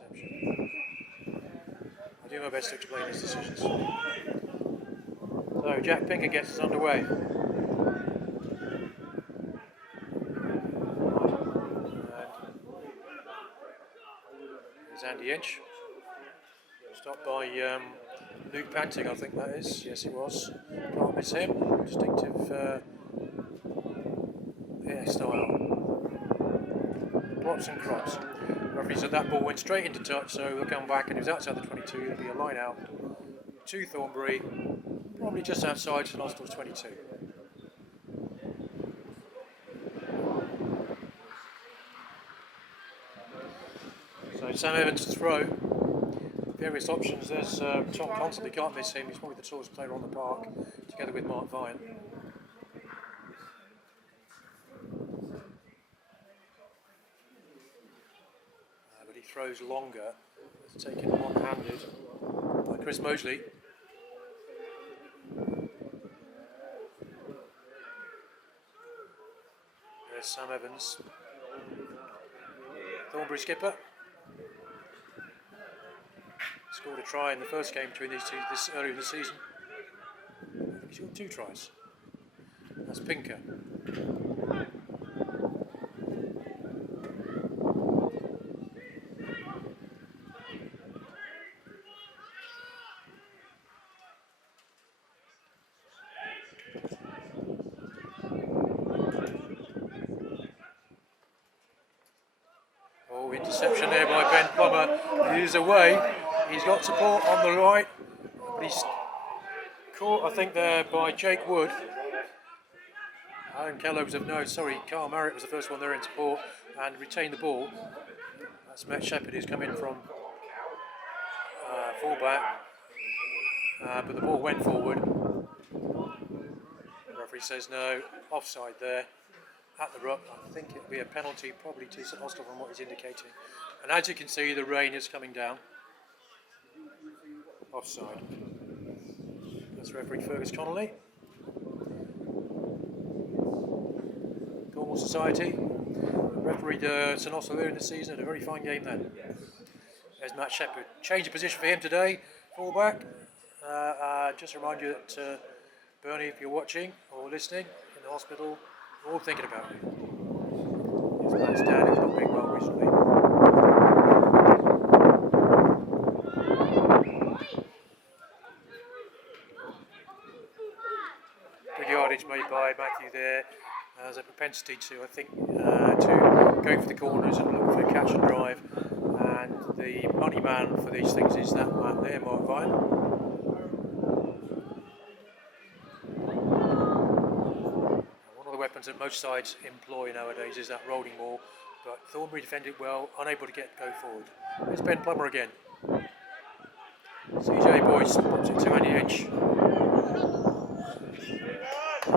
interception. I'll do my best to explain his decisions. So Jack Pinker gets us underway. And there's Andy Inch. Stopped by Luke Panting, I think that is. Yes, it was. Can't miss him. Distinctive hairstyle. Props and crops. Referee said that ball went straight into touch, so we'll come back and it was outside the 22. There'll be a line out to Thornbury, probably just outside St Austell's 22. So Sam Evans to throw. Various options. There's Tom Constantly, can't miss him. He's probably the tallest player on the park, together with Mark Vine. But he throws longer. It's taken one-handed by Chris Mosley. There's Sam Evans. Thornbury skipper. Scored a try in the first game between these two earlier in the season. I think he scored 2 tries. That's Pinker. Oh, interception there by Ben Plummer. He is away. He's got support on the right, but he's caught, I think, there by Jake Wood. Alan Keller was Carl Marriott was the first one there in support and retained the ball. That's Matt Shepherd who's come in from fullback, but the ball went forward. The referee says no, offside there at the ruck. I think it'll be a penalty probably to St Austell from what he's indicating. And as you can see, the rain is coming down. Offside. That's referee Fergus Connolly. Cornwall Society refereed St Austell earlier in the season. Had a very fine game then. There's Matt Shepherd. Change of position for him today. Fullback. Just remind you that Bernie, if you're watching or listening in the hospital, we're all thinking about you. His man's dad who's not doing well recently. Made by Matthew there. Has a propensity to, I think, to go for the corners and look for a catch and drive. And the money man for these things is that man there, Mark Vine. One of the weapons that most sides employ nowadays is that rolling ball, but Thornbury defended well, unable to go forward. There's Ben Plummer again. CJ Boyce puts it to Andy Inch. I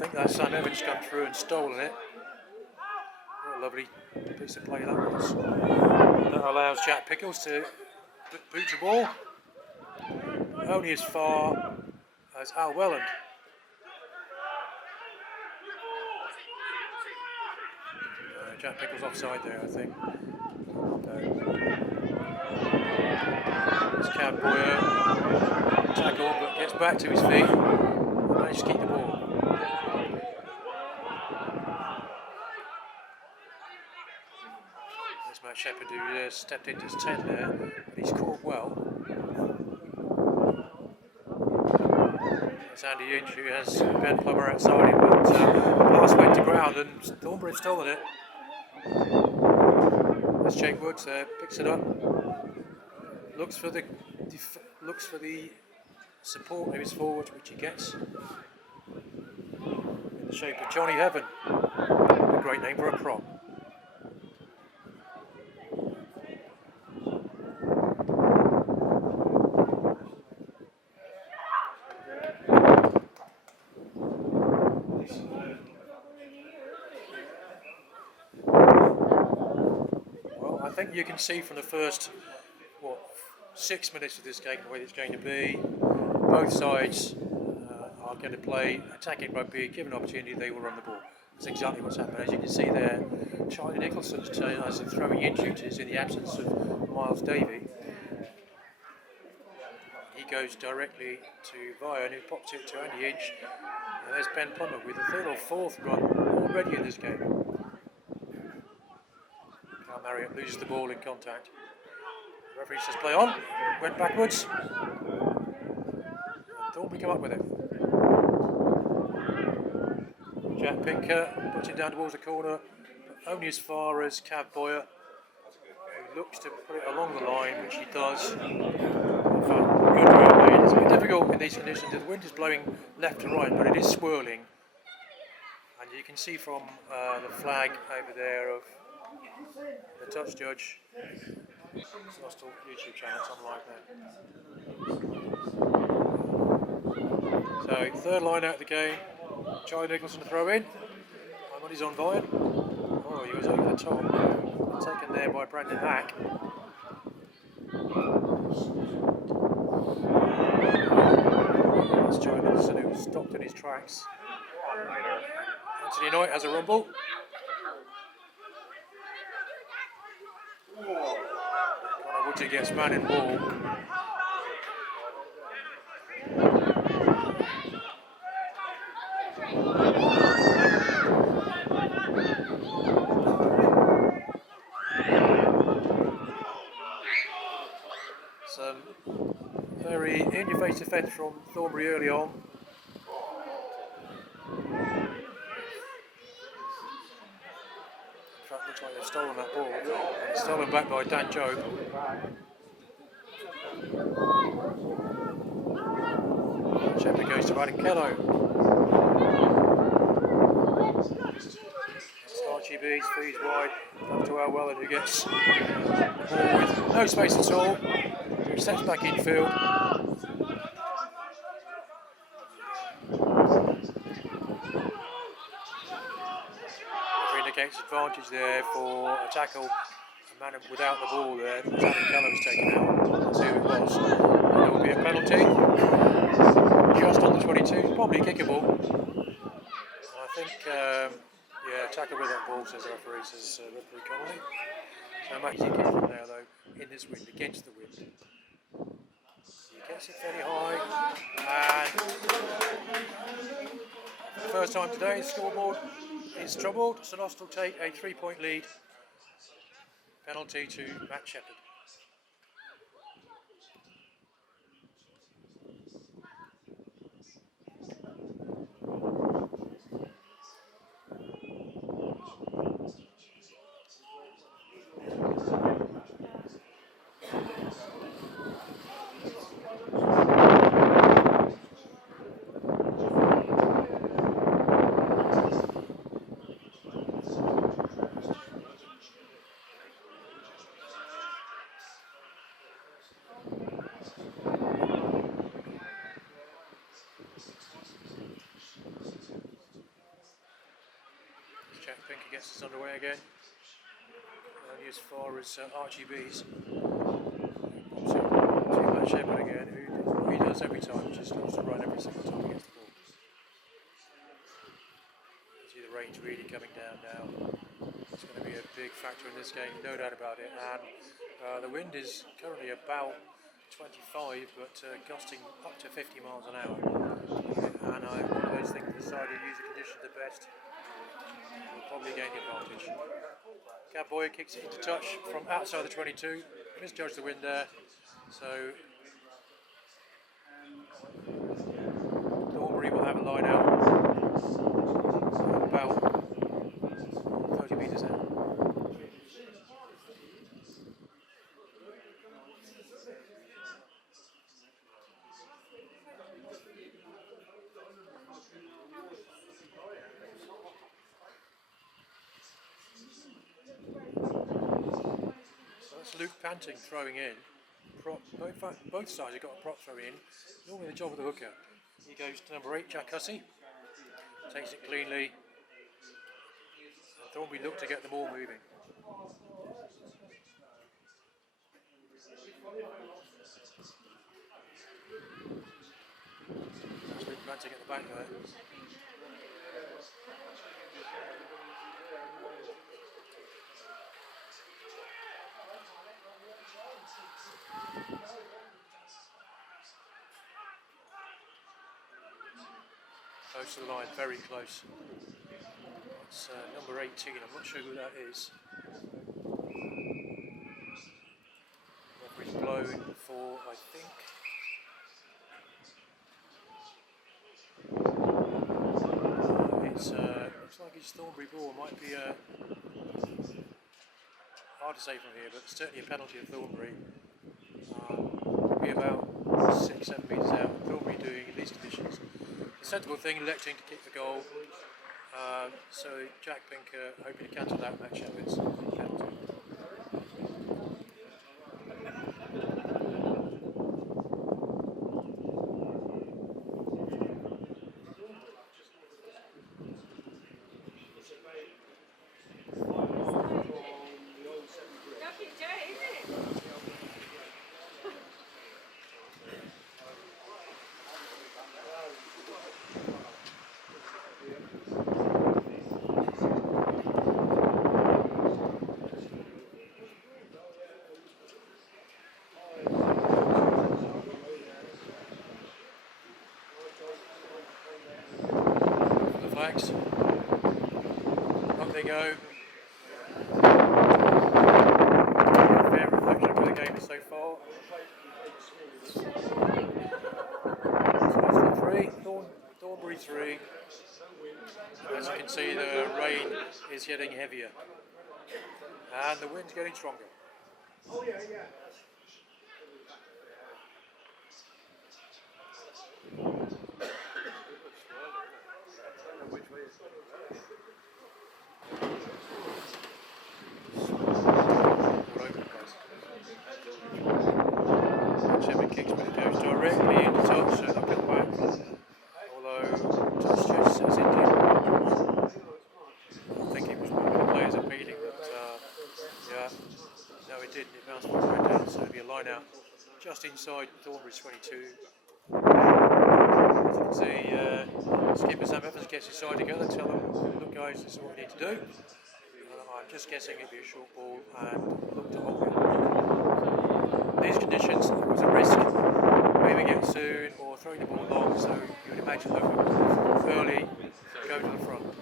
think that's Sam Evans come through and stolen it. What a lovely piece of play that was. That allows Jack Pickles to boot the ball. Only as far as Al Welland. Jack Pickles offside there, I think. It's Cam Boyer. Tackle, but gets back to his feet. Managed to keep the ball. There's Matt Shepherd who stepped into his 10 there, but he's caught well. There's Andy Inch who has Ben Plummer outside him, but the pass went to ground and Thornbury have stolen it. There's Jake Woods there, picks it up, looks for the support of his forward, which he gets in the shape of Johnny Heaven, a great name for a prop. Well, I think you can see from the first 6 minutes of this game the way it's going to be. Both sides are going to play attacking rugby. Given opportunity, they will run the ball. That's exactly what's happened. As you can see there, Charlie Nicholson's turn as the throwing in duties in the absence of Miles Davey. He goes directly to Vian, who pops it to Andy Inch. And there's Ben Plummer with the third or fourth run already in this game. Carl Marriott loses the ball in contact. The referee says play on, went backwards. And Thornbury come up with it. Jack Pinker puts it down towards the corner, but only as far as Cav Boyer, who looks to put it along the line, which he does. Good round lead. It's a bit difficult in these conditions. The wind is blowing left to right, but it is swirling. And you can see from the flag over there of the touch judge. It's lost all YouTube channel, something like that. So third line out of the game. Charlie Nicholson to throw in. My money's on Vian. Oh, he was over the top. Taken there by Brandon Hack. That's Charlie Nicholson who stopped in his tracks. Anthony Knight has a rumble. Connor Woodley gets man in ball. Some very in-your-face defence from Thornbury early on. In fact, looks like they've stolen that ball. And it's stolen back by Dan Joe. Shepherd goes to Adam Kello. Archie Bees feeds wide up to Alwellen, who gets the ball with no space at all. He steps back infield. Indicates advantage there for a tackle. A man without the ball there. Adam Kello was taken out. That's who it was. There will be a penalty. Just on the 22, probably kickable. And I think, tackle with that ball, says the referee, says referee Connolly. So much easy kick from there though, in this wind, against the wind. He gets it fairly high, and for the first time today, the scoreboard is troubled. St Austell take a 3-point lead. Penalty to Matt Shepherd. Jack Pinker gets us underway again. Only as far as Archie Bees. Pops it to Matt Shepherd again, who does what he does every time, just loves to run every single time he gets the ball. You see the rain's really coming down now. It's going to be a big factor in this game, no doubt about it. And the wind is currently about 25, but gusting up to 50 miles an hour. And one of those things decided to use the conditions the best. Will probably gain the advantage. Cav Boyer kicks it into touch from outside the 22. Misjudged the wind there. So Thornbury will have a line out about 30 metres out. Luke Panting throwing in. Both sides have got a prop throw in. Normally the job of the hooker. He goes to number 8, Jack Hussey. Takes it cleanly. And Thornbury look to get the ball moving. That's Luke Panting at the back there. Close to the line, very close. It's number 18, I'm not sure who that is. Referee's blown for, I think. Looks like it's Thornbury ball. Might be hard to say from here, but it's certainly a penalty of Thornbury. Be about 6-7 metres out. Thornbury doing in these conditions the sensible thing, electing to kick the goal. So Jack Pinker hoping to cancel out Matt Shepherd's penalty. Flags. Up they go. Fair reflection of the game so far. Austell 3, Thornbury 3. As you can see, the rain is getting heavier and the wind's getting stronger. Oh yeah, yeah. Shepherd kicks, but it goes directly into touch, so they'll come back. Although touch just says it did. I think it was one of the players appealing, but yeah, no, it didn't. It bounced right down, so it'll be a line out just inside Thornbury's 22. As you can see, skipper Sam Evans gets his side together, tell them, look guys, this is what we need to do. I'm just guessing it'd be a short ball and look to hold it. These conditions, it was a risk waving it soon or throwing the ball long, so you would imagine them early go to the front. No,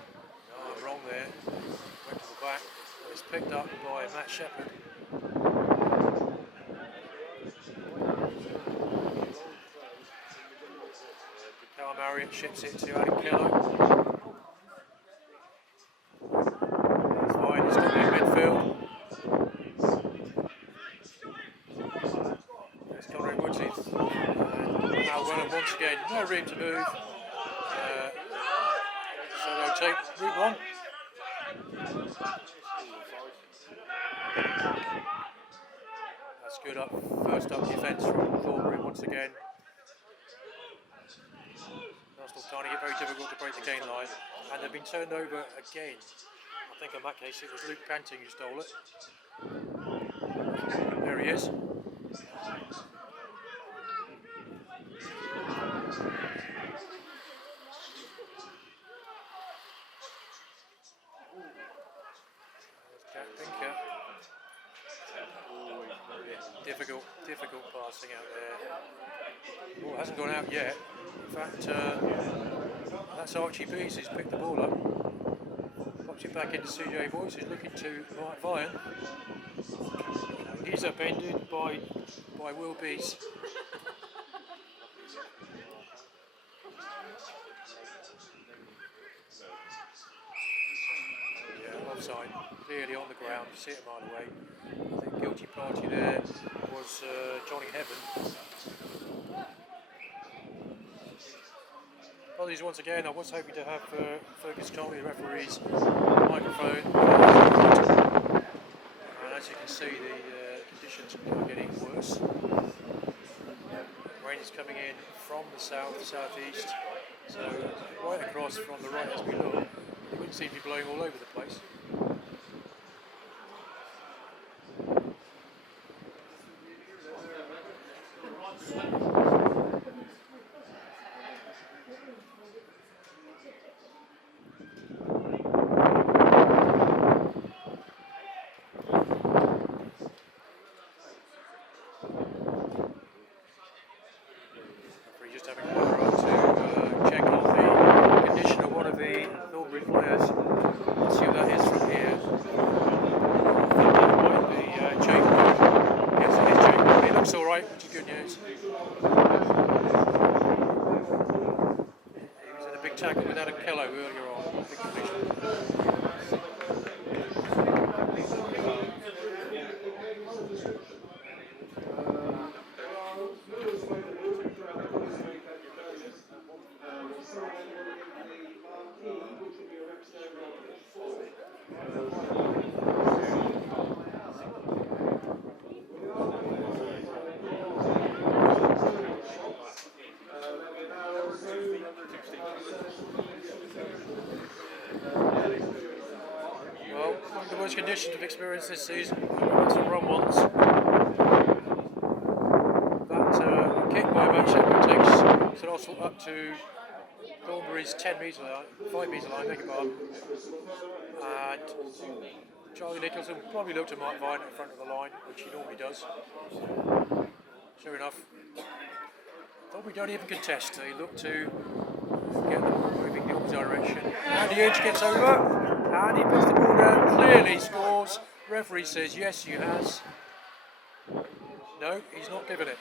I'm wrong there. Went to the back. It's picked up by Matt Shepherd. Carl Marriott ships it to Adam Keller. It's fine, it's still in midfield. There's Conrad Woodley. Now Welland once again, no room to move. So they'll take route 1. That's good up, first up defence from Thornbury once again. Austell finding it very difficult to break the gain line, and they've been turned over again. I think in that case it was Luke Panting who stole it. There he is. Jack Pinker. Difficult passing out there. Oh, it hasn't gone out yet. In fact, that's Archie Pease who's picked the ball up. Pops it back into CJ Boyce, who's looking to Mark Vian. He's upended by Will Pease. Yeah, offside. Clearly on the ground, you see it a mile away. I think guilty party there was Johnny Heaven. Apologies once again, I was hoping to have Fergus Conley, the referee's microphone. And as you can see, the conditions are getting worse. Rain is coming in from the southeast, so right across from the right as we look. It wouldn't seem to be blowing all over the place. big tackle with Adam Kello earlier on. Big collision. Well, one of the worst conditions we've experienced this season. That's the run ones. That kick by Matt Shepherd takes St Austell up to Thornbury's 10 metre line, 5 metre line, beg your pardon. And Charlie Nicholson probably looked at Mark Vine at the front of the line, which he normally does. Sure enough, Thornbury don't even contest. They look to get the ball moving the opposite direction. Andy Inch gets over. And he puts the ball down, clearly scores. Referee says yes, he has. No, he's not giving it.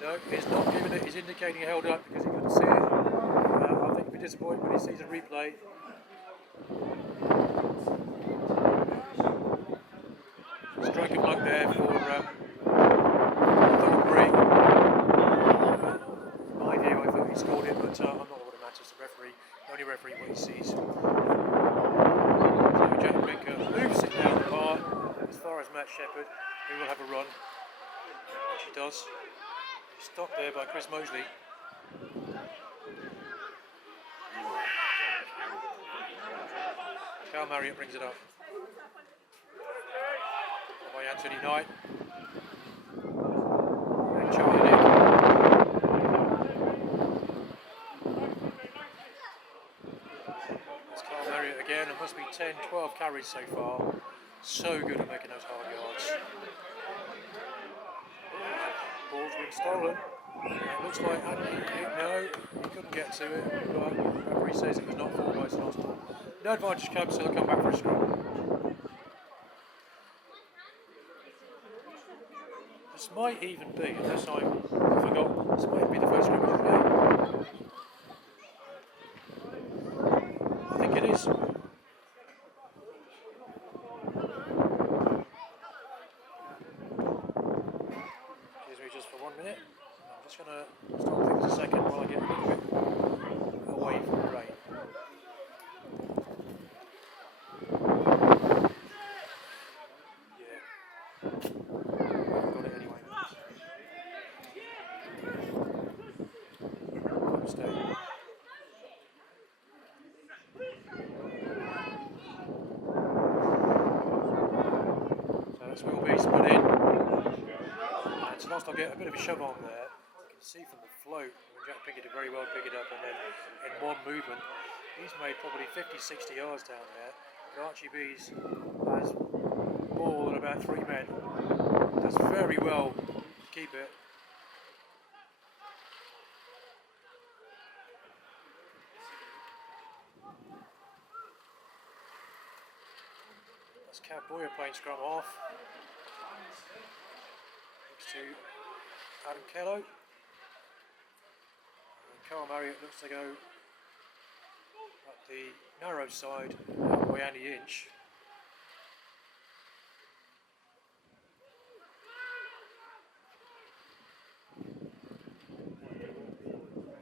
No, he's not giving it. He's indicating he held up because he couldn't see it. I think he'll be disappointed when he sees a replay. Strike of luck there for Thornbury. In my view, I thought he scored it, but I'm not what it matters. The referee, only referee what he sees. So Jack Pinker moves it down the bar as far as Matt Shepherd, who will have a run, which he does. He's stopped there by Chris Mosley. Carl Marriott brings it up. By Anthony Knight. And Charlie Nick. That's Carl Marriott again. It must be 10, 12 carries so far. So good at making those hard yards. Ball's been stolen. It looks like Andy, no, he couldn't get to it, but the referee says it was not forward by St Austell. No advantage comes, so they'll come back for a scrum. This might even be, unless I forgot, this might be the first scrimmage of the game. I think it is. Excuse me just for 1 minute. I'm just going to stop things a second while I get a little bit away from the rain. I'll get a bit of a shove on there. You can see from the float, Jack Pinkett did very well pick it up, and then in one movement, he's made probably 50-60 yards down there. But Archie Bees has ball and about 3 men. Does very well to keep it. That's Cav Boyer playing scrum off. To Adam Kello. And Carl Marriott looks to go up the narrow side by Andy Inch.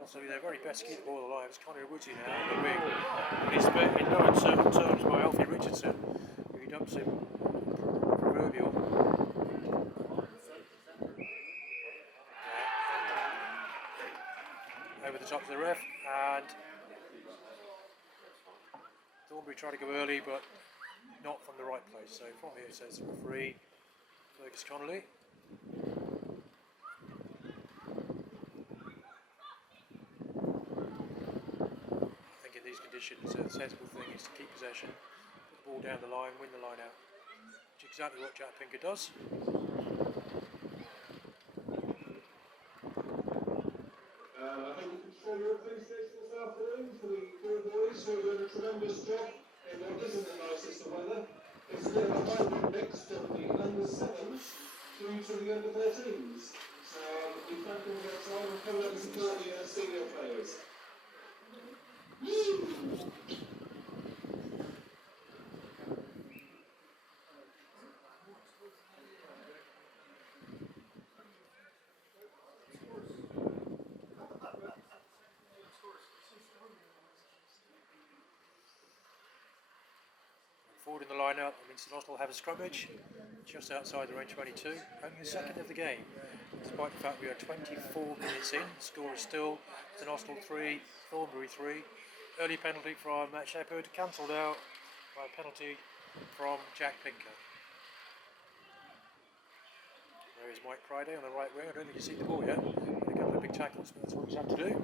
Also, their very best to keep the ball alive is Conor Woodsie now on the wing. And he's met in no uncertain terms by Alfie Richardson, who he dumps him proverbial. Over the top of the ref, and Thornbury tried to go early, but not from the right place. So from here it says referee Fergus Connolly. I think in these conditions a sensible thing is to keep possession, put the ball down the line, win the line out, which is exactly what Jack Pinker does. Your appreciation this afternoon for the four boys who are doing a tremendous job in what isn't the nicest of weather. It's been a hybrid mix of the under 7s through to the under 13s. So we thank them for their time and come and support the senior players. Forward in the line-up, I mean, St Austell have a scrummage just outside the range 22, only the second of the game. Despite the fact we are 24 minutes in, the score is still St Austell 3, Thornbury 3. Early penalty from Matt Shepherd, cancelled out by a penalty from Jack Pinker. There is Mike Friday on the right wing. I don't think you see the ball yet. A couple of big tackles, but that's what he's had to do.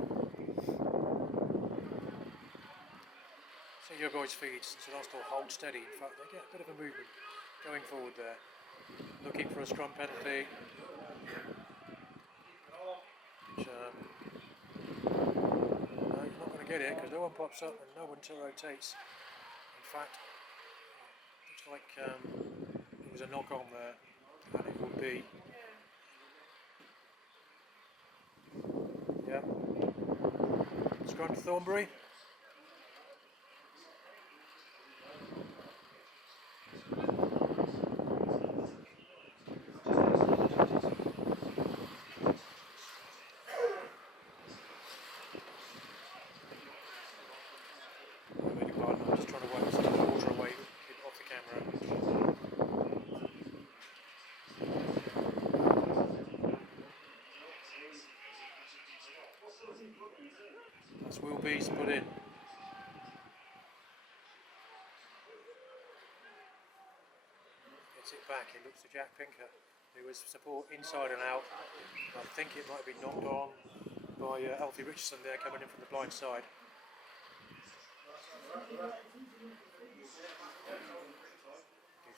See your boys' feet, St Austell hold steady. In fact, they get a bit of a movement going forward there. Looking for a scrum penalty. Which, no, he's not going to get it because no one pops up and no one rotates. In fact, looks like there was a knock on there, and it will be. Yeah. Scrum to Thornbury. That's Will Bees put in. Gets it back, it looks to Jack Pinker, who was support inside and out. I think it might be knocked on by Alfie Richardson there coming in from the blind side. Gives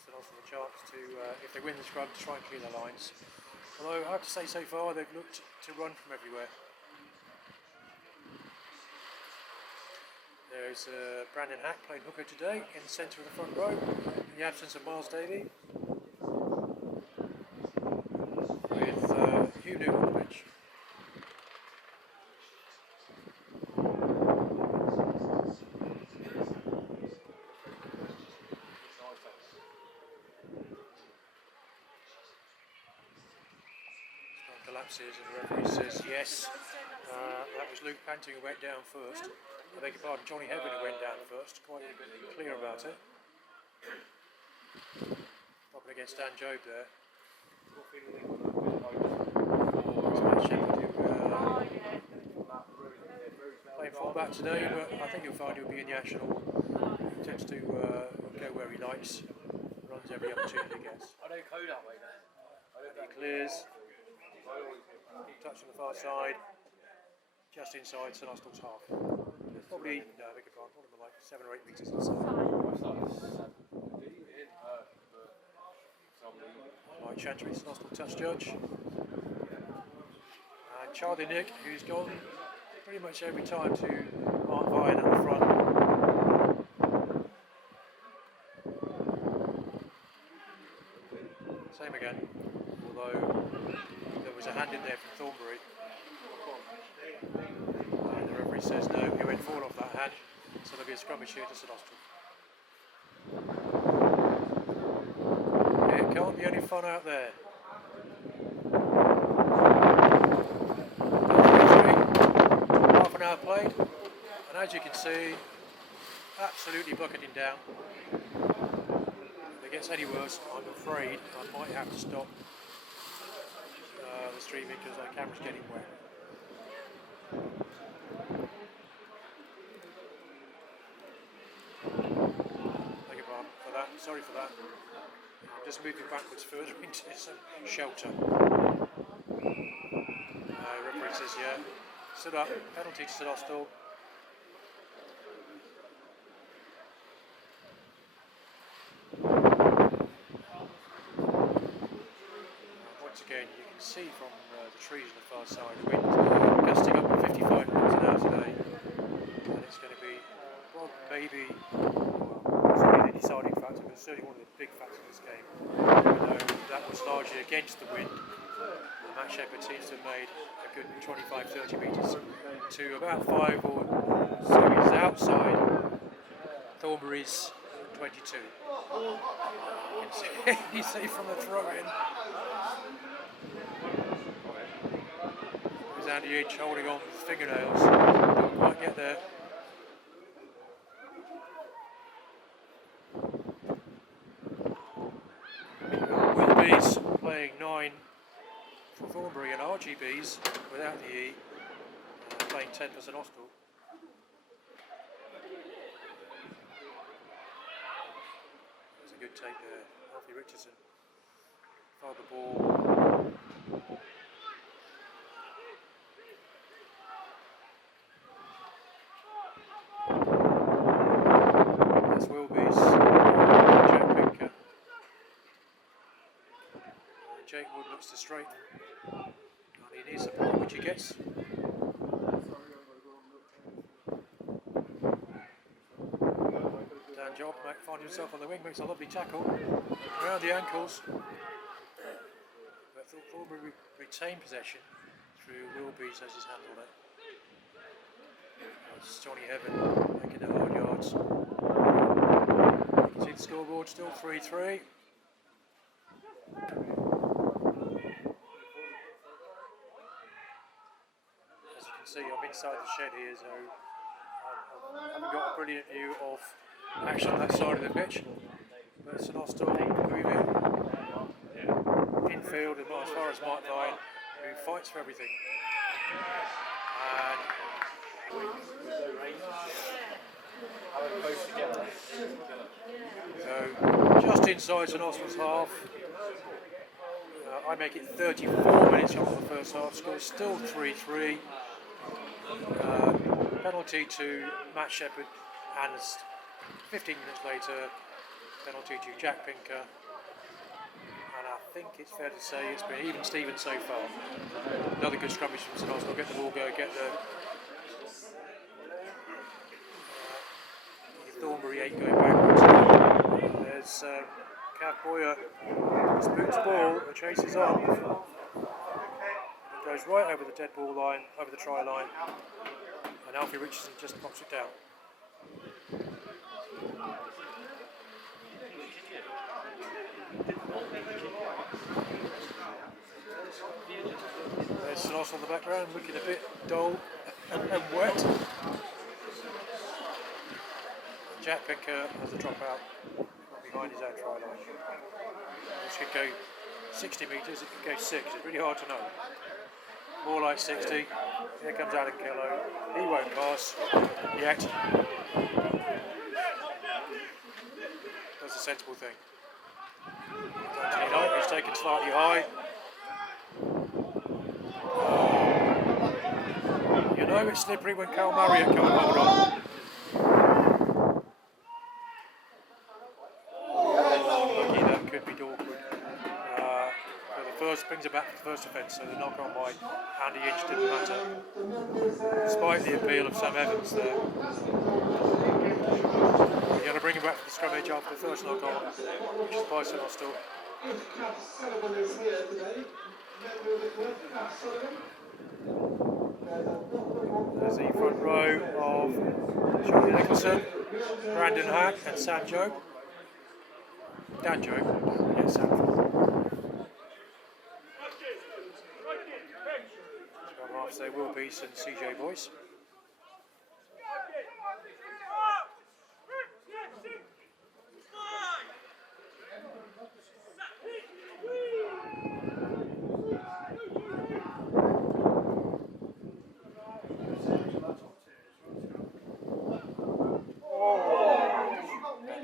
St Austell a chance to, if they win the scrum, to try and clear the lines. Although I have to say so far they've looked to run from everywhere. There's Brandon Hack playing hooker today in the centre of the front row, in the absence of Miles Davey, with Hugh Newton on the bench. Scrum collapses and the referee says yes. That was Luke Panting who went down first. I beg your pardon, Johnny Heaven who went down first, quite clear about it. Popping against Dan Job there. Playing full back today, but I think you'll find he'll be in the action all. He tends to go where he likes, runs every opportunity he gets. And he clears, touch on the far side, just inside St Austell's half. Probably, no, I beg your pardon, probably like 7 or 8 metres inside. Mike Chantry, St Austell touch judge. And Charlie Nick, who's gone pretty much every time to Mark Vine at the front. Same again, although there was a hand in there from Thornbury. The referee says no, he went forward off that hand, so there'll be a scrummage here to St Austell. It can't be any fun out there. Half an hour played, and as you can see, absolutely bucketing down. If it gets any worse, I'm afraid I might have to stop the streaming because our camera's getting wet. Sorry for that. I'm just moving backwards further into some shelter. Referee says yeah. Stood up, penalty to St Austell. Once again, you can see from the trees on the far side, the wind gusting up to 55 miles an hour today. And it's going to be, well, maybe. Deciding factor, but certainly one of the big factors in this game. That was largely against the wind. The Matt Shepherd seems to have made a good 25-30 metres to about 5 or so metres outside Thornbury's 22. You see from the throw-in. There's Andy Inch holding on with his fingernails. Don't quite get there. Willoughby's playing 9 for Thornbury and RGB's without the E, playing 10 for St Austell. There's a good take there. Alfie Richardson fouled the ball. That's Willoughby's Jack Pinker. Jake Wood looks to straighten. And he needs support, which he gets. Dan Job might find himself on the wing, makes a lovely tackle around the ankles. But Thornbury retain possession through Willoughby's as his hand on it. That's Johnny Heaven making the hard yards. You can see the scoreboard still 3-3. See, I'm inside the shed here, so I haven't got a brilliant view of action on that side of the pitch. But St Austell moving infield and as far as Mike Vine, who fights for everything. And so just inside St Austell's half. I make it 34 minutes on the first half. Score is still 3-3. Penalty to Matt Shepherd, and 15 minutes later, penalty to Jack Pinker. And I think it's fair to say it's been even Steven so far. Another good scrummage from St Austell. Get the ball go, get the Thornbury 8 going backwards. There's Cav Boyer, spooks ball, the chase is on. It goes right over the dead ball line, over the try line, and Alfie Richardson just pops it down. There's St Austell in the background, looking a bit dull and wet. Jack Pinker has a drop out behind his own try line. This could go 60 metres, it could go 6, it's really hard to know. More like 60. Here comes Alan Kello. He won't pass yet. That's a sensible thing. He's taken slightly high. You know it's slippery when Carl Marriott can't hold on. Lucky that could be awkward. First brings it back to the first offence, so the knock on by Andy Inch didn't matter. Despite the appeal of Sam Evans there. We're going to bring him back to the scrummage after the first knock on, which is by St Austell. There's the front row of Charlie Nicholson, Brandon Hack and Sam Jobe. Dan Jobe, yes, Sam. They will be some CJ boys.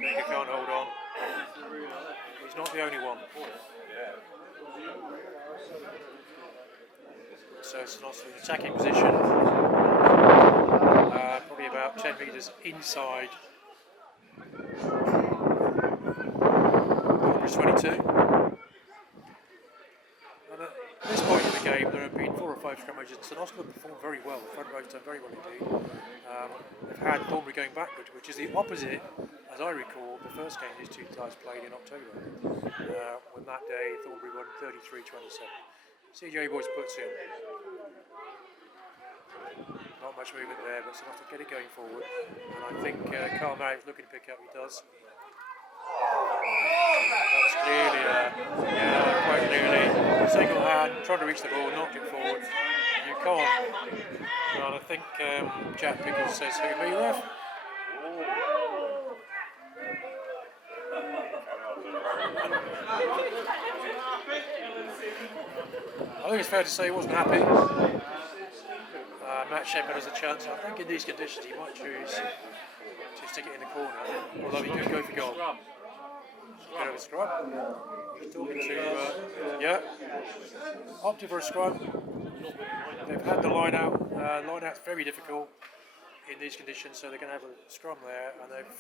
Baker can't hold on. He's not the only one. So St Austell in attacking position, probably about 10 metres inside Thornbury's 22. And at this point in the game there have been 4 or 5 scrummages and St Austell have performed very well. The front row's done very well indeed. They've had Thornbury going backward, which is the opposite, as I recall, the first game these two guys played in October. When that day Thornbury won 33-27. CJ Boyce puts in. Not much movement there, but enough to get it going forward. And I think Carl Marriott looking to pick up, he does. That's clearly, quite clearly, single hand, trying to reach the ball, knocked it forward. You can't. And I think Jack Pickles says, who be ref? I think it's fair to say he wasn't happy. Matt Shepherd has a chance. I think in these conditions he might choose to stick it in the corner, although he could go for goal. Bit of a scrum. He's talking to, opted for a scrum. They've had the line out. Line out's very difficult in these conditions, so they're going to have a scrum there, and they've,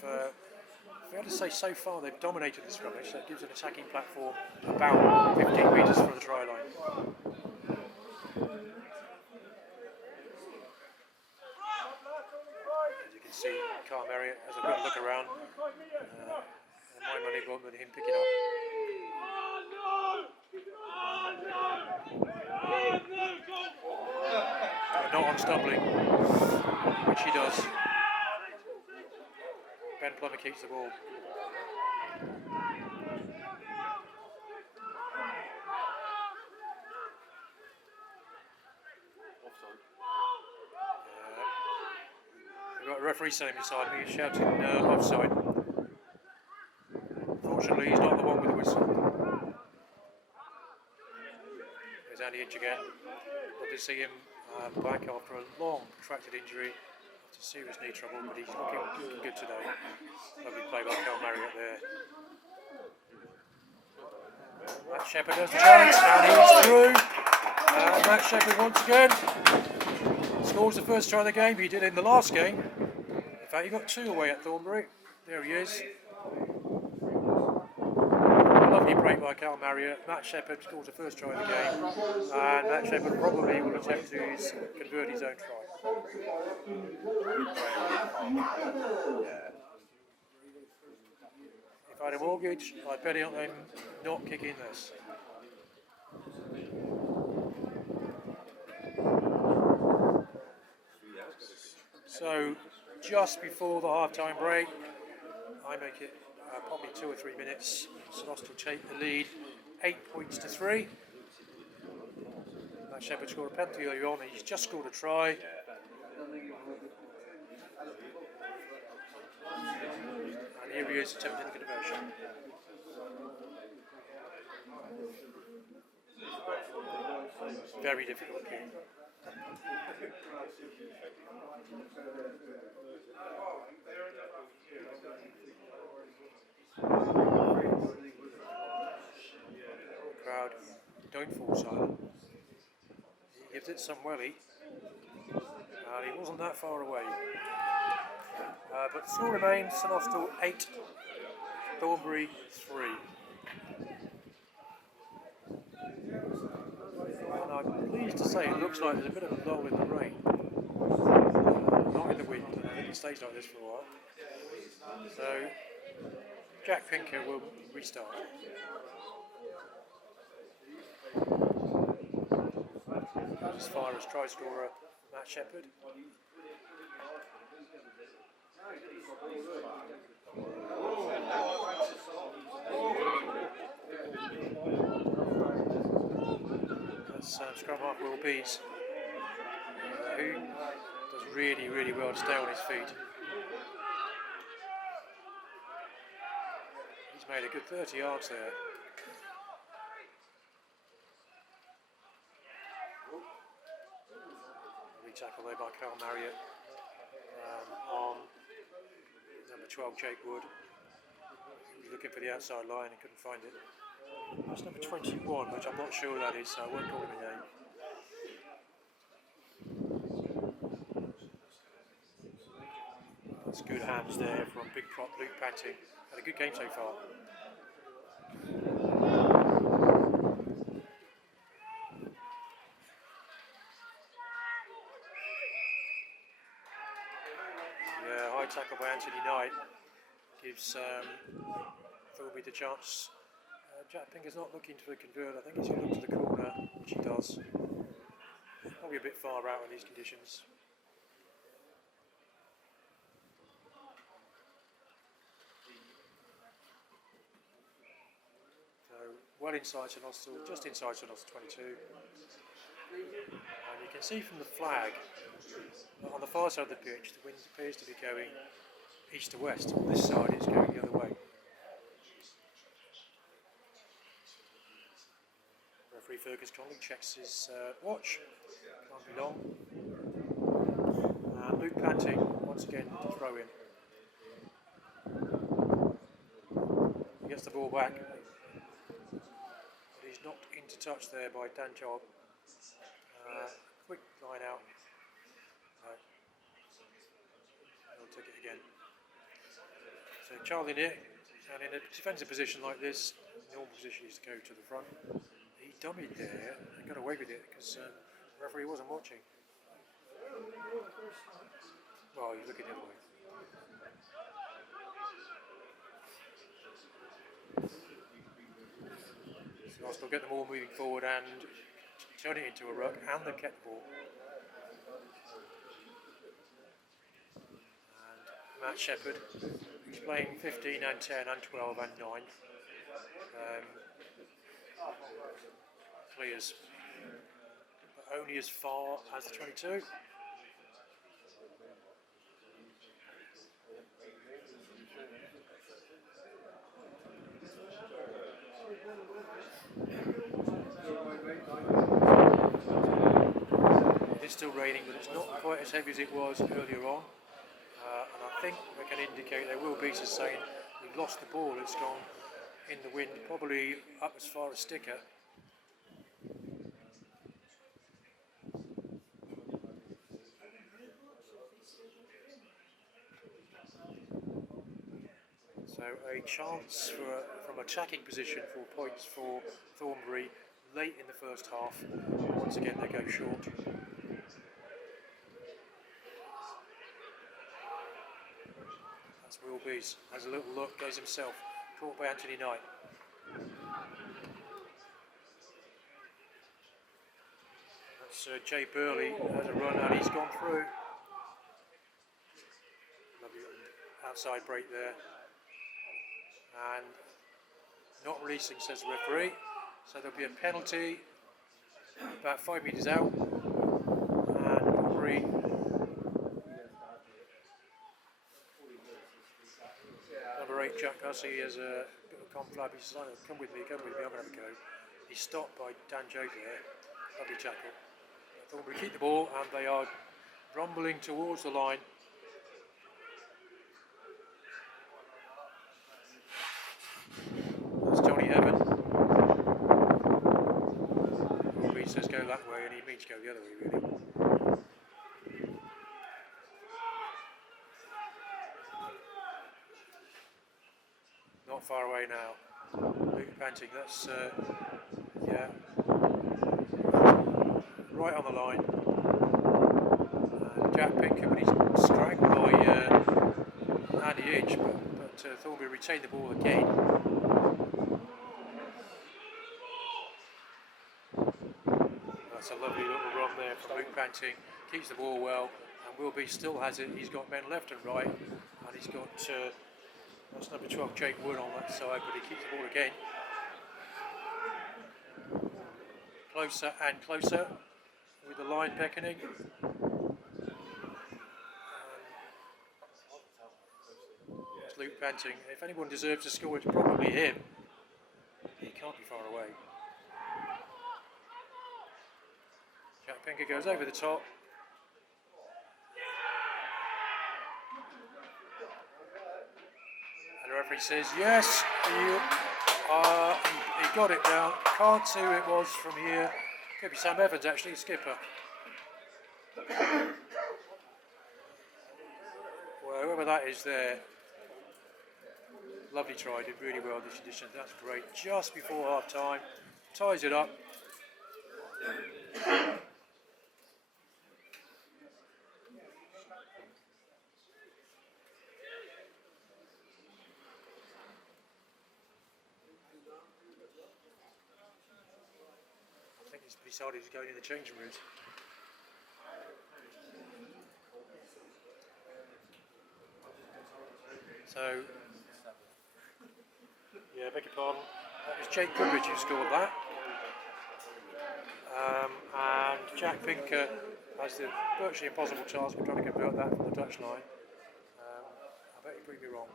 fair to say, so far they've dominated the scrummage, so it gives an attacking platform about 15 metres from the try line. As you can see, Carl Marriott has a good look around, and my money won't with him picking up. Not on stumbling, which he does. Ben Plummer keeps the ball. We've got a referee standing beside me, he's shouting offside. Fortunately, he's not the one with the whistle. There's Andy Inch again. Love to see him back after a long, protracted injury, after serious knee trouble, but he's looking good today. Lovely play by Carl Marriott there. Matt Shepherd has the chance, and he's through. Matt Shepherd once again scores the first try of the game. He did in the last game. In fact, he got 2 away at Thornbury. There he is. Lovely break by Carl Marriott. Matt Shepherd scores the first try of the game, and Matt Shepherd probably will attempt to convert his own try. If I had a mortgage, I'd bet on them not kicking this. So, just before the half-time break, I make it probably 2 or 3 minutes. St Austell take the lead, 8 points to 3. Matt Shepherd scored a penalty earlier on, he's just scored a try. And here he is attempting the conversion. Very difficult kick. Crowd don't fall silent. He gives it some welly, and he wasn't that far away. But the score remains St Austell 8, Thornbury 3. And I'm pleased to say it looks like there's a bit of a lull in the rain. Not in the wind, and I think it stays like this for a while. So Jack Pinker will restart. As far as try scorer Matt Shepherd. That's scrum half Will Pease, who does really, really well to stay on his feet. He's made a good 30 yards there. Tackle there by Carl Marriott on number 12 Jake Wood. He was looking for the outside line and couldn't find it. That's number 21, which I'm not sure that is, so I won't call him a name. That's good hands there from big prop Luke Panting. Had a good game so far. Tackle by Anthony Knight gives Thornbury the chance Jack Pinker's not looking for a convert. I think he's going to look to the corner, which he does. Probably a bit far out in these conditions. So well inside St Austell, just inside St Austell 22. And you can see from the flag that on the far side of the pitch the wind appears to be going east to west. On this side it's going the other way. Referee Fergus Conley checks his watch. Can't be long. And Luke Panting once again to throw in. He gets the ball back. But he's knocked into touch there by Dan Job. Quick line out. Right. He'll take it again. So Charlie Nick, and in a defensive position like this, the normal position is to go to the front. He dummied there and got away with it because the referee wasn't watching. Well, he's looking the other way. So Austell get the ball moving forward and turn it into a ruck, and they've kept the ball. And Matt Shepherd explaining 15 and 10 and 12 and 9. Clears, but only as far as the 22. It's still raining, but it's not quite as heavy as it was earlier on. And I think we can indicate there will be some saying we've lost the ball, it's gone in the wind, probably up as far as Sticker. So a chance from attacking position for points for Thornbury late in the first half. Once again they go short. That's Will Bees. Has a little look, goes himself. Caught by Anthony Knight. That's Jay Burley has a run and he's gone through. Lovely outside break there. And not releasing, says the referee. So there'll be a penalty about 5 metres out. And Thornbury. Number 8, Jack Hussey, has a bit of conflab. He's like, come with me, I'm going to have a go. He's stopped by Dan Job there. Lovely tackle. Thornbury keep the ball and they are rumbling towards the line. That's Johnny Evan. Thornbury says go that way and he means go the other way really. Not far away now. Luke Panting, that's yeah, right on the line. Jack Pinker, but he's strangled by Andy Inch, but Thornbury retained the ball again. That's a lovely little run there from Luke Panting. Keeps the ball well, and Wilby still has it. He's got men left and right, and he's got that's number 12, Jake Wood on that side, but he keeps the ball again. Closer and closer with the line beckoning. That's Luke Panting. If anyone deserves to score, it's probably him. He can't be far away. Jack Pinker goes over the top. And the referee says, yes, he got it down. Can't see who it was from here. Could be Sam Evans actually, skipper. Well, whoever that is there. Lovely try, did really well this edition. That's great. Just before half time. Ties it up. decided he was going in the changing rooms. So, yeah, beg your pardon. That was Jake Goodrich who scored that. And Jack Pinker has the virtually impossible task of trying to convert that from the touchline. I bet he'd prove me wrong.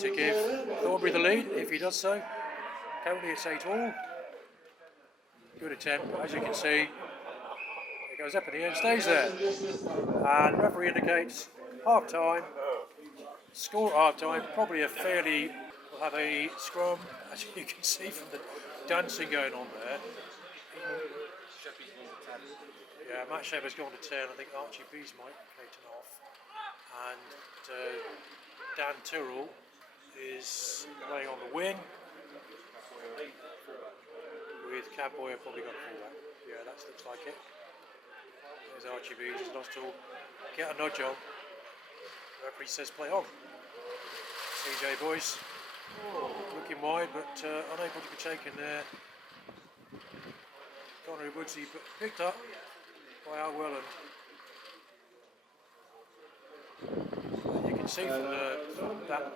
To give Thornbury the lead, if he does so. Currently it's 8-all. Good attempt, but as you can see, it goes up in the air and stays there. And the referee indicates half time. Score at half time, probably a fairly, we'll have a scrum, as you can see from the dancing going on there. Yeah, Matt Shepherd's gone to 10, I think Archie Bees might be taken off. And Dan Tyrrell is playing on the wing, with Cowboy probably got a fullback. Yeah, that looks like it. There's Archie Bees, he's lost all. Get a nudge on. The referee says play on. CJ boys looking wide, but unable to be taken there. Connery Woodsy picked up by Al Welland. You can see from that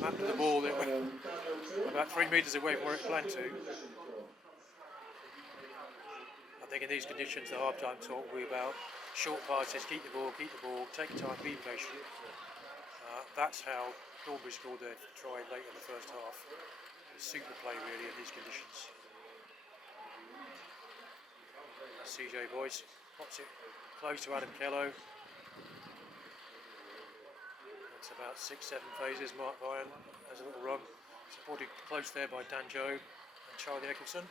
map of the ball that we're about 3 metres away from where it planned to. I think in these conditions the half-time talk will be about short passes, keep the ball, take your time, be patient. That's how Thornbury scored their try late in the first half. A super play really in these conditions. That's CJ Boyce, pops it close to Adam Kello. It's about 6-7 phases. Mark Ryan has a little run, supported close there by Dan Joe and Charlie Eccleston.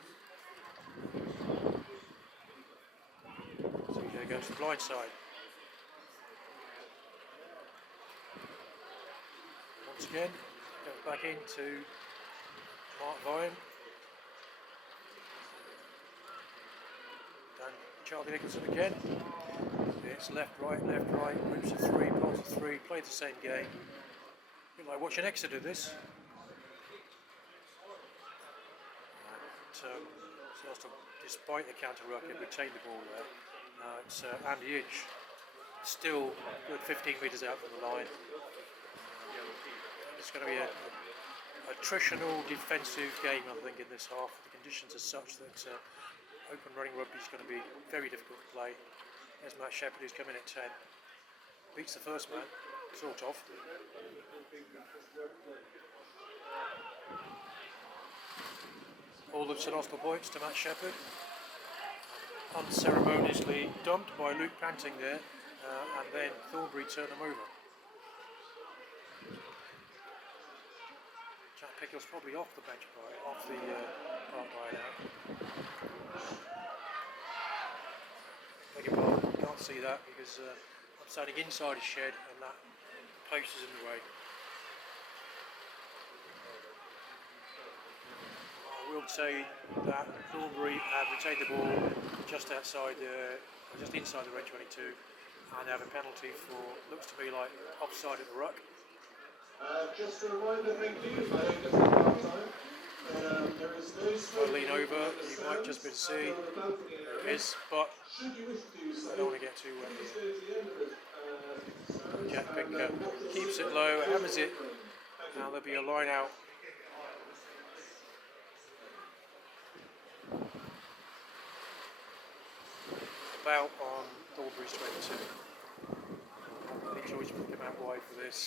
CJ goes to the blind side. Once again, goes back into Mark Ryan. Dan Charlie Nicholson again. It's left, right, groups of three, parts of three, play the same game. A bit like watching Exeter do this. Despite the counter-ruck, it retained the ball there. It's Andy Inch, still good 15 metres out from the line. It's going to be a attritional defensive game, I think, in this half. The conditions are such that open running rugby is going to be very difficult to play. There's Matt Shepherd, who's come in at 10. Beats the first man, sort of. All of St Austell points to Matt Shepherd. Unceremoniously dumped by Luke Panting there, and then Thornbury turned him over. Jack Pickle's probably off the bench off the park by now. Beg your pardon, can't see that because I'm standing inside his shed and that post is in the way. I will say that Thornbury have retained the ball just inside the red 22 and have a penalty for, looks to me like offside at the ruck. Just a reminder, thank you. I think it's half time. There is no I'll lean over, you might just be able to see. There it is, but I don't want to get too wet here. Jack Pinker keeps it low, hammers it. Now there'll be a line out. About on Thornbury's 22. Any choice to come out wide for this.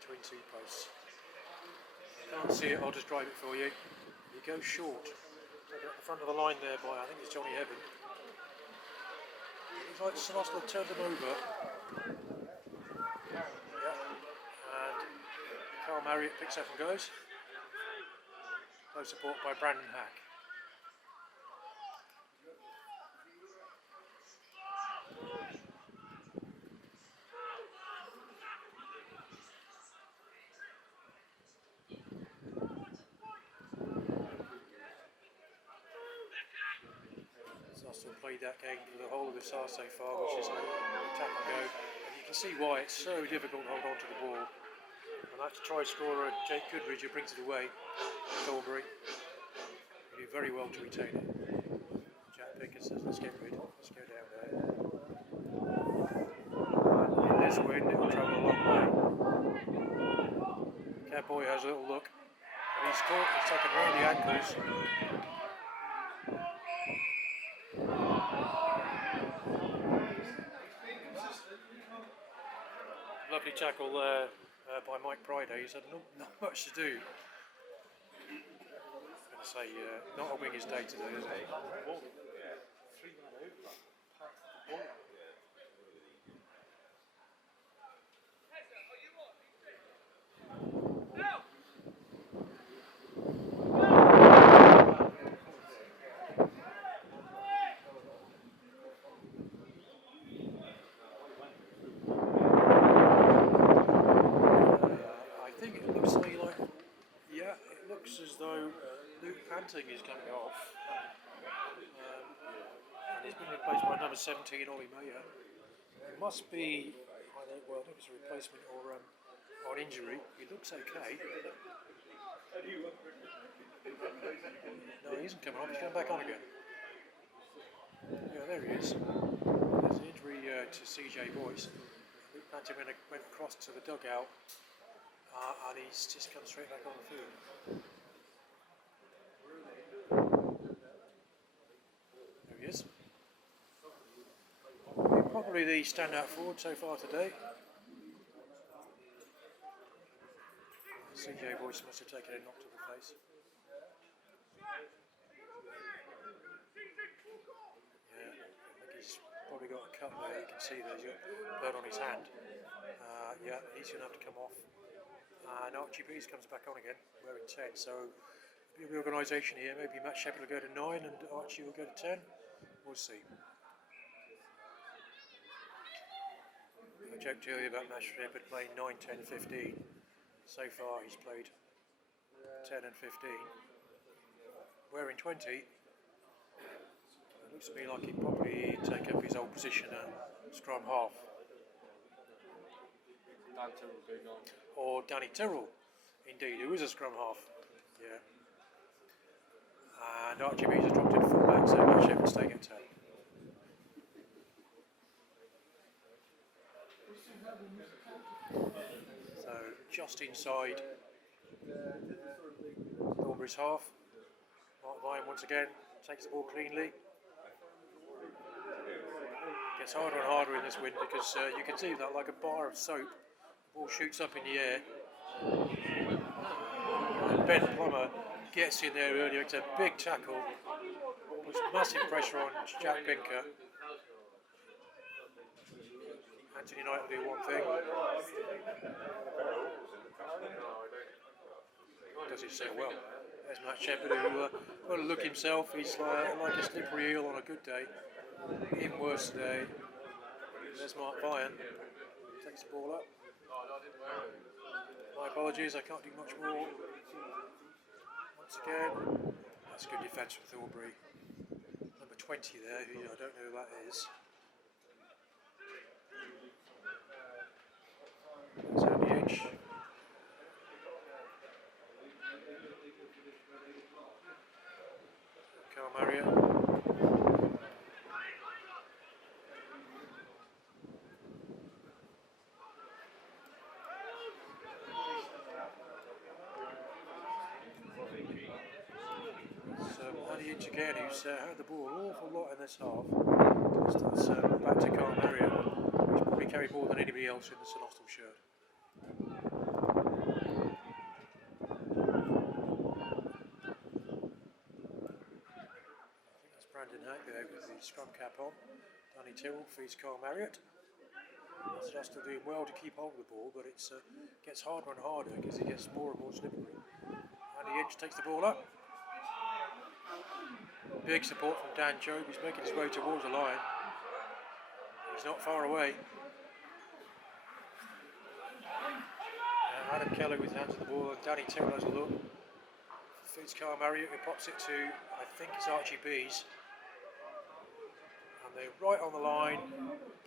Between two posts. Can't see it, I'll just drive it for you. He goes short. At the front of the line there by, I think it's Johnny Evan. Looks like St Austell turned him over. Yeah. And Carl Marriott picks up and goes. Close support by Brandon Hack. Austell played that game for the whole of this half so far, which is tap and go. And you can see why it's so difficult to hold on to the ball. And that's try scorer Jake Goodridge who brings it away. Thornbury. He do very well to retain it. Jack Pickett says, let's go down there. And in this wind, it will travel a long way. Cowboy has a little look, but he's taken round the ankles. Lovely tackle there by Mike Priday. He's had not much to do. I'm going to say, not a winger's day today, is it? As though Luke Panting is coming off, and he's been replaced by number 17, Ollie Mayer. It must be, I think it's a replacement or on injury. He looks okay. No, he isn't coming off, he's going back on again. Yeah, there he is. There's an injury to CJ Boyce. Luke Panting went across to the dugout, and he's just come straight back on the field. Probably the standout forward so far today. CJ Boyce must have taken a knock to the face. Yeah, I think he's probably got a cut there. You can see there's blood on his hand. Yeah, he's going to have to come off. And Archie Bees comes back on again, wearing 10. So a bit of reorganisation here. Maybe Matt Shepherd will go to 9 and Archie will go to 10. We'll see. I joked earlier about Matt Shepherd playing 9, 10, 15. So far he's played 10 and 15. Wearing 20, it looks to me like he'd probably take up his old position at scrum half. Or Danny Tyrrell, indeed, who is a scrum half. Yeah. And Archie Bees has dropped in fullback, so Matt Shepherd's staying at 10. So just inside Thornbury's half. Mark Ryan once again takes the ball cleanly. Gets harder and harder in this wind because you can see that like a bar of soap. The ball shoots up in the air. And Ben Plummer gets in there earlier. It's a big tackle. Puts massive pressure on Jack Pinker. Anthony Knight will do one thing. Does he so well? There's Matt Shepherd who will look himself. He's like a slippery eel on a good day. Even worse today. There's Mark Ryan. Takes the ball up. My apologies, I can't do much more. Once again, that's good defence from Thornbury. Number 20 there, who I don't know who that is. That's Andy H. Carl Marriott. Andy H again, who's had the ball an awful lot in this half. That's back to Carl Marriott, who's probably carried more than anybody else in the St Austell shirt. Brandon Hack there with the scrum cap on. Danny Tyrrell feeds Carl Marriott. St Austell doing well to keep hold of the ball, but it gets harder and harder because it gets more and more slippery. Andy Inch takes the ball up. Big support from Dan Jobe. He's making his way towards the line. He's not far away. Adam Keller with his hands on the ball, and Danny Tyrrell has a look. Feeds Carl Marriott, who pops it to, I think it's Archie Bees. And they're right on the line.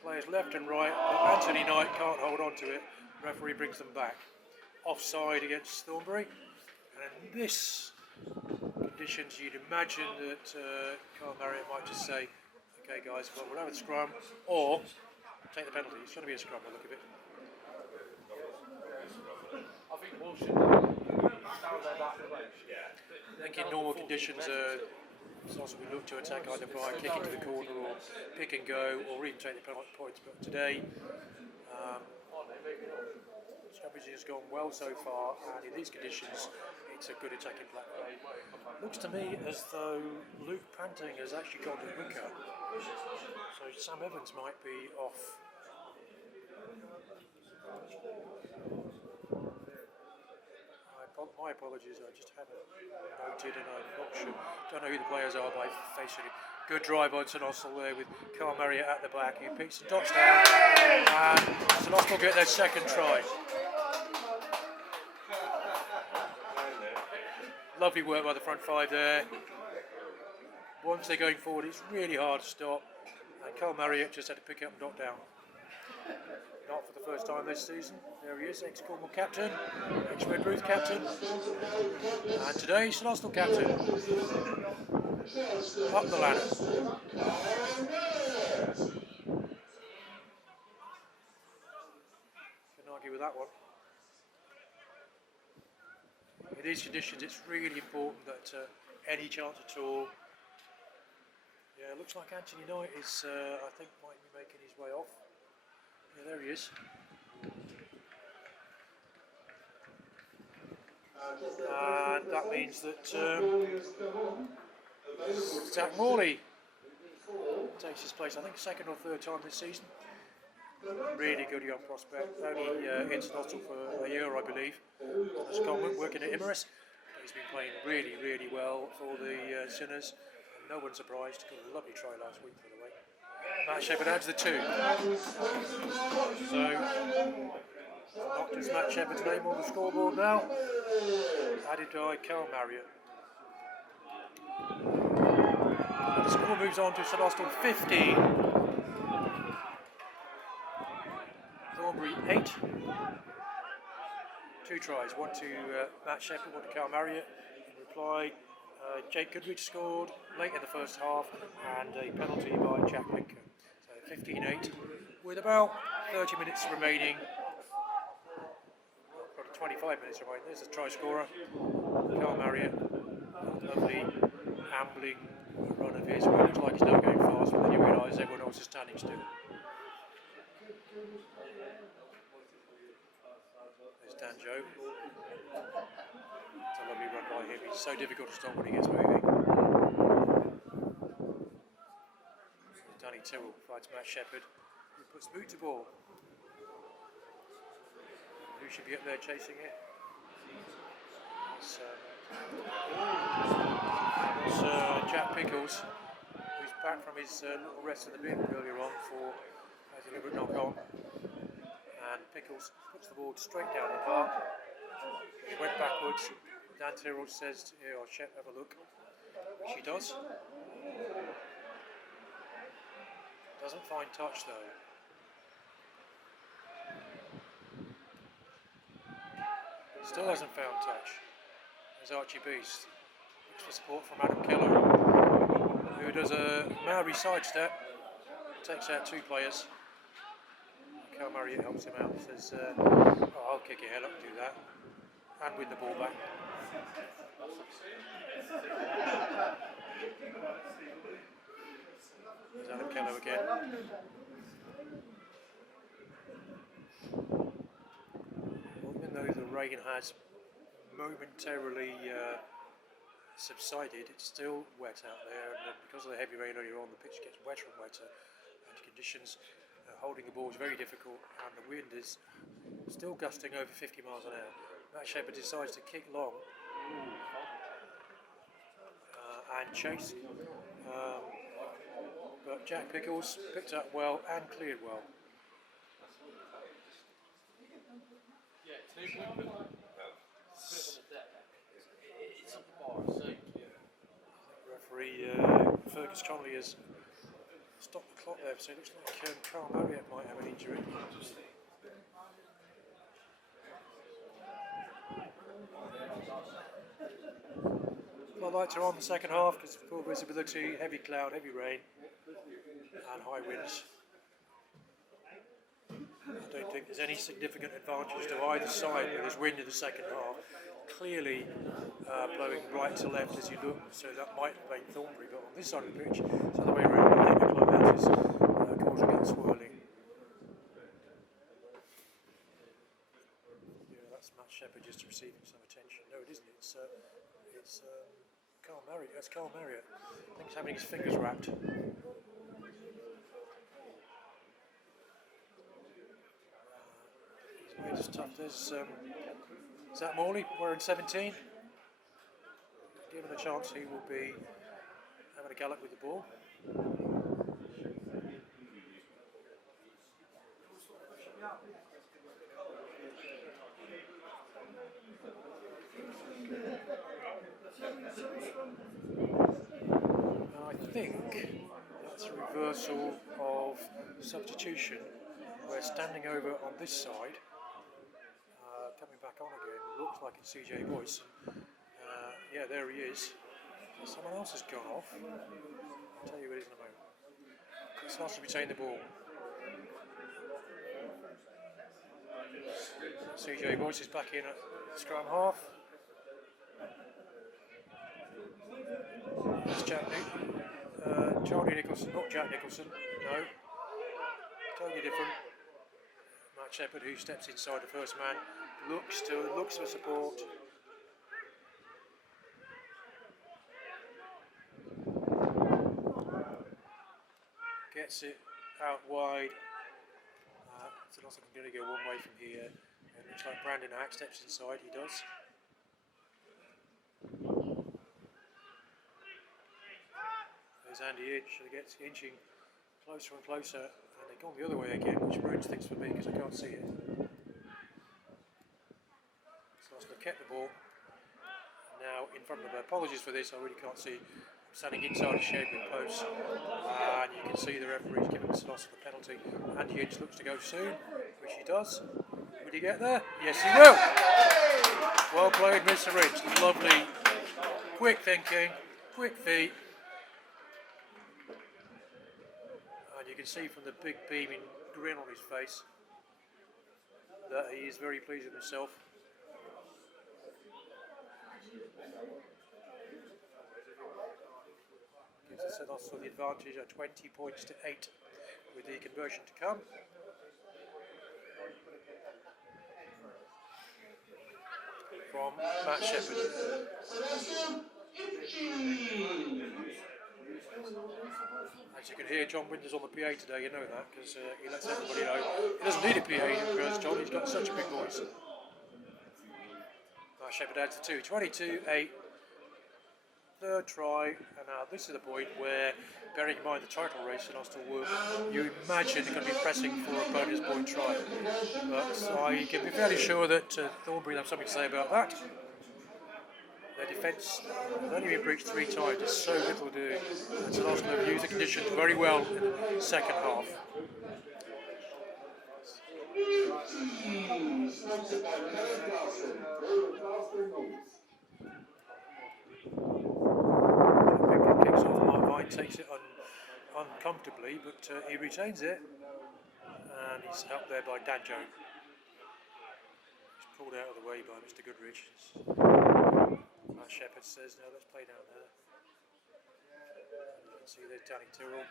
Players left and right. But Anthony Knight can't hold on to it. The referee brings them back. Offside against Thornbury. And in this condition conditions, you'd imagine that Carl Marriott might just say, okay guys, well, we'll have a scrum, or take the penalty. It's going to be a scrum, by the look of it. I think in normal conditions, also we look to attack either by kicking to the corner or pick and go, or even take the penalty points. But today, strategy has gone well so far, and in these conditions, it's a good attacking platform. Looks to me as though Luke Panting has actually gone to hooker, so Sam Evans might be off. My apologies, I just haven't noted and I'm not sure. Don't know who the players are by facing it. Good drive on St Austell there with Carl Marriott at the back. He picks the dots down and St Austell get their second try. Lovely work by the front five there. Once they're going forward, it's really hard to stop. And Carl Marriott just had to pick up and dot down. Not for the first time this season. There he is, ex-Cornwall captain, ex-Red Ruth captain, and today St Austell captain. Up the ladder. Couldn't argue with that one. In these conditions, it's really important that any chance at all. Yeah, it looks like Anthony Knight is, I think, might be making his way off. Yeah, there he is. And that means that Zach Morley takes his place, I think, second or third time this season. Really good young prospect. Only in St Austell for a year, I believe. As Conwall, working at Imerys. He's been playing really, really well for the Sinners. No one's surprised. Got a lovely try last week, by the way. Matt Shepherd adds the 2. So, not just Matt Shepherd's name on the scoreboard now. Added by Carl Marriott. The score moves on to St Austell 15. Thornbury 8. 2 tries, one to Matt Shepherd, one to Carl Marriott. In reply, Jake Goodrich scored late in the first half, and a penalty by Jack Lincoln. So 15-8, with about 30 minutes remaining. Probably 25 minutes remaining. There's the try scorer, Carl Marriott. Lovely ambling run of his. It looks like he's now going fast, but then you realise everyone else is standing still. There's Danjo. It's a lovely run by him. He's so difficult to stop when he gets moving. Danny Tyrrell finds Matt Shepherd, who puts the boot to ball. Who should be up there chasing it? It's Jack Pickles, who's back from his little rest in the bin earlier on for a deliberate knock on. And Pickles puts the ball straight down the park. He went backwards. Dan Tyrrell says, here, I'll check, have a look. She does. Doesn't find touch though. Still hasn't found touch. There's Archie Beast. Looks for support from Adam Keller, who does a Maori sidestep. Takes out 2 players. Carl Marriott helps him out. Says, oh, I'll kick your head up and do that. And win the ball back. There's Adam Keller again. Even though the rain has momentarily subsided, it's still wet out there, and because of the heavy rain earlier on, the pitch gets wetter and wetter, and conditions holding the ball is very difficult, and the wind is still gusting over 50 miles an hour. Matt Shepherd decides to kick long and chase, but Jack Pickles picked up well and cleared well. Referee Fergus Connolly has stopped the clock there, so it looks like Carl Marriott might have an injury. Spotlights are on the second half because of poor visibility, heavy cloud, heavy rain and high winds. I don't think there's any significant advantage to either side when there's wind in the second half. Clearly blowing right to left as you look, so that might play Thornbury, but on this side of the pitch, it's the other way around. I think the clubhouse is causing it swirling. Yeah, that's Matt Shepherd just receiving some attention. No, it isn't. It's Carl Marriott. That's Carl Marriott. I think he's having his fingers wrapped. He's made us tough. There's Zach Morley wearing 17. Given a chance, he will be having a gallop with the ball. I think that's a reversal of substitution. We're standing over on this side, coming back on again. Looks like it's CJ Boyce. Yeah, there he is. Someone else has gone off. I'll tell you who it is in a moment. It's nice to retain the ball. CJ Boyce is back in at scrum half. That's Jack Charlie Nicholson, not Jack Nicholson, no. Totally different. Matt Shepherd, who steps inside the first man, looks for support. Gets it out wide. It's also going to go one way from here. And it looks like Brandon Hack steps inside, he does. There's Andy Inch, who gets inching closer and closer, and they've gone the other way again, which ruins things for me because I can't see it. So Austell kept the ball. Now in front of them. Apologies for this, I really can't see. Standing inside a shed with posts, and you can see the referee's giving Austell the penalty. Andy Inch looks to go soon, which he does. Will he get there? Yes, he will. Well played, Mr. Inch. Lovely, quick thinking, quick feet. And you can see from the big beaming grin on his face that he is very pleased with himself. Gives us also the advantage of 20 points to 8 with the conversion to come. From Matt Shepherd. As you can hear, John Winters on the PA today, you know that, because he lets everybody know. He doesn't need a PA because John, he's got such a big voice. Matt Shepherd adds the 2, 22-8. Third try, and now this is the point where, bearing in mind the title race in Austell Wood, you imagine they're going to be pressing for a bonus point try. But I can be fairly sure that Thornbury have something to say about that. Their defence has only been breached 3 times, there's so little to do. And so Austell have used the conditions very well in the second half. Takes it uncomfortably, but he retains it, and he's helped there by Danjo. He's pulled out of the way by Mr. Goodrich. Matt Shepherd says, no, let's play down there. You can see there's Danny Tyrrell, who's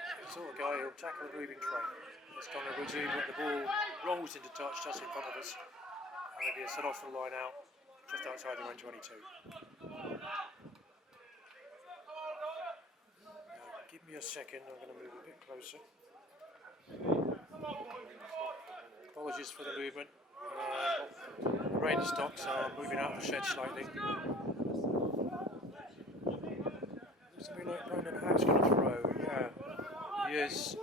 the sort of guy who'll tackle a moving train. It's kind of routine, but the ball rolls into touch just in front of us, and there'll be a set off the line out just outside the line 22. Give me a second, I'm going to move a bit closer. Apologies for the movement. The rain stocks are moving out of the shed slightly. Looks to me like Brandon Hack's going to throw, yeah. He is.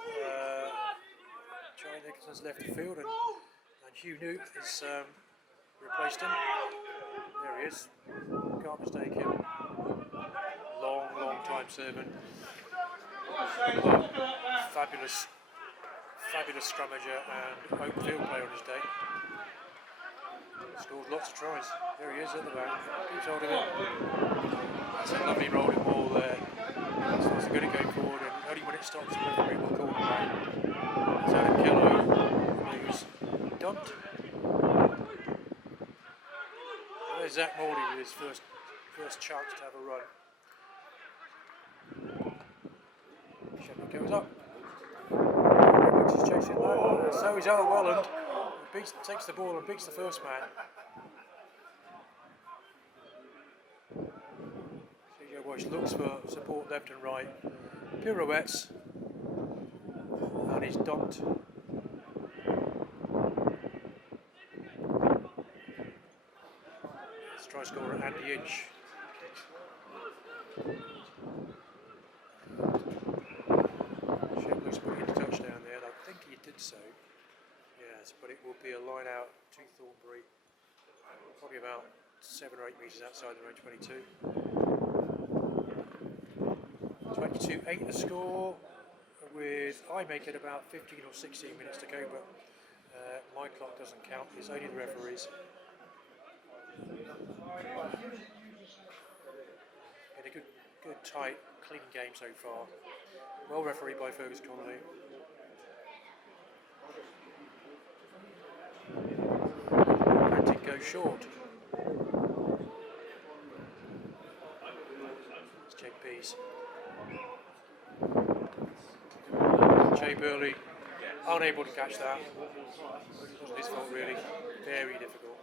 Charlie Nicholson's left the field, and Hugh Newt has replaced him. There he is. Can't mistake him. Long time servant. Fabulous scrummager and open field player on his day. Scored lots of tries. There he is at the back. Keeps hold of it. That's a lovely rolling ball there. Starts to get it going forward, and only when it stops, the referee will call it back. It's Adam Kello, who's dumped. And there's Zach Morley with his first chance to have a run. Shepherd goes up. He's chasing low. So is Al Welland. Takes the ball and beats the first man. CJ Walsh looks for support left and right. Pirouettes. And he's dumped. Let's try scorer Andy Inch. Shepherd's put in a touchdown there, and I think he did so. Yes, but it will be a line out to Thornbury, probably about 7 or 8 metres outside the road 22. 22-8 the score, with I make it about 15 or 16 minutes to go, but my clock doesn't count, it's only the referees. Been a good tight, clean game so far. Well refereed by Fergus Connolly. Panting goes short. It's Jake Pease. Jay Burley, unable to catch that. It wasn't his fault really. Very difficult.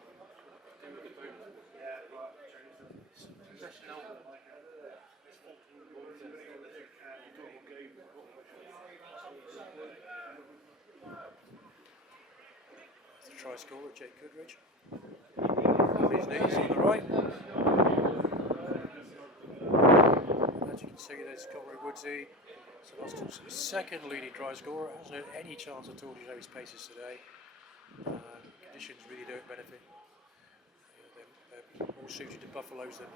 The try scorer, Jake Goodrich. On his knees on the right. As you can see, there's Conroy Woodsy. So Austell's second leading try scorer. Hasn't had any chance at all to show his paces today. Conditions really don't benefit. They're more suited to buffaloes than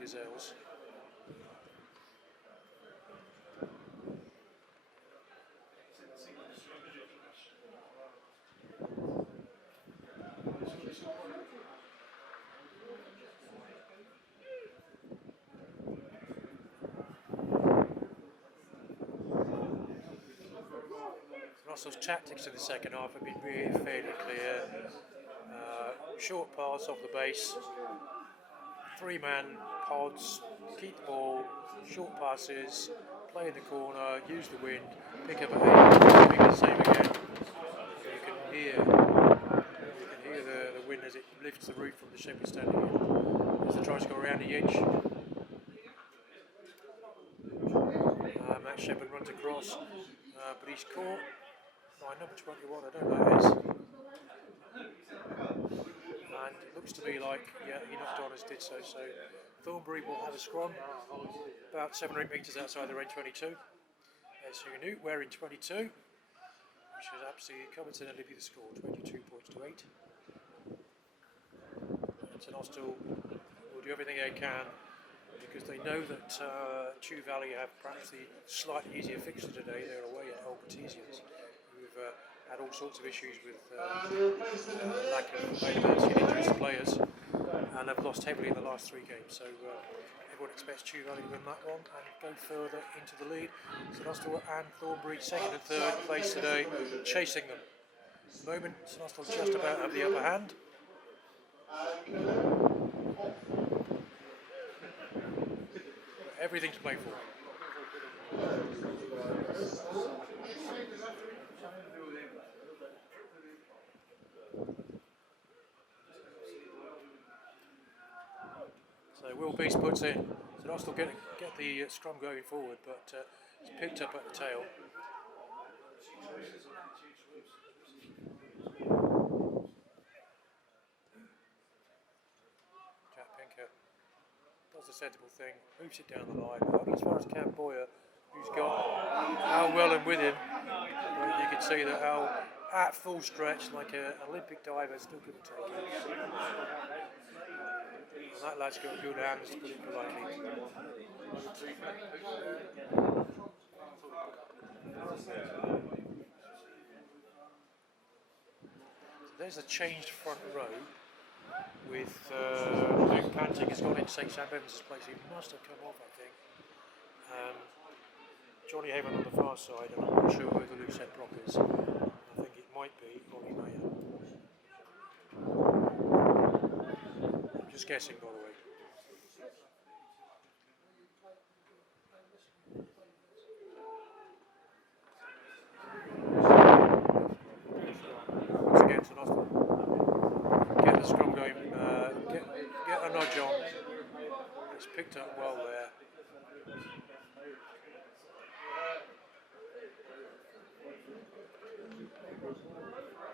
gazelles. Russell's tactics in the second half have been really fairly clear. Short pass off the base, 3-man pods, keep the ball, short passes, play in the corner, use the wind, pick up a head, doing the same again. You can hear the wind as it lifts the roof from the Shepherd standing in. There's the try scorer around the edge. Matt Shepherd runs across, but he's caught by number 21, I don't know who it is. And it looks to me like, yeah, he knocked on as did so. So Thornbury will have a scrum about 7 or 8 metres outside the range 22. There's Huganute wearing 22, which has absolutely coincidentally be the score, 22 points to 8. And Austell will do everything they can because they know that Chew Valley have perhaps the slightly easier fixture today. They're away at Albertesians, who've had all sorts of issues with lack of availability and injuries to players, and have lost heavily in the last 3 games. So everyone expects Chew Valley to win that one and go further into the lead. St Austell and Thornbury, 2nd and 3rd place today, chasing them. At the moment, St Austell just about have the upper hand. Everything to play for. So Will Beast puts in. So Austell get the scrum going forward, but it's picked up at the tail. Jack Pinker does the sensible thing, moves it down the line, only as far as Cam Boyer, who's got Al Welland with him. But you can see that Al, at full stretch, like an Olympic diver, still couldn't take it. And that lad's got good hands, to put it politely. So there's a changed front row. with Luke Panting has gone in to take Sam Evans' place. He must have come off, I think. Johnny Haven on the far side, and I'm not sure who the loose head prop is. I think it might be Ollie Mayer. I'm just guessing, by the way. Once again to Austell. Get the scrum going, get a nudge on. It's picked up well there.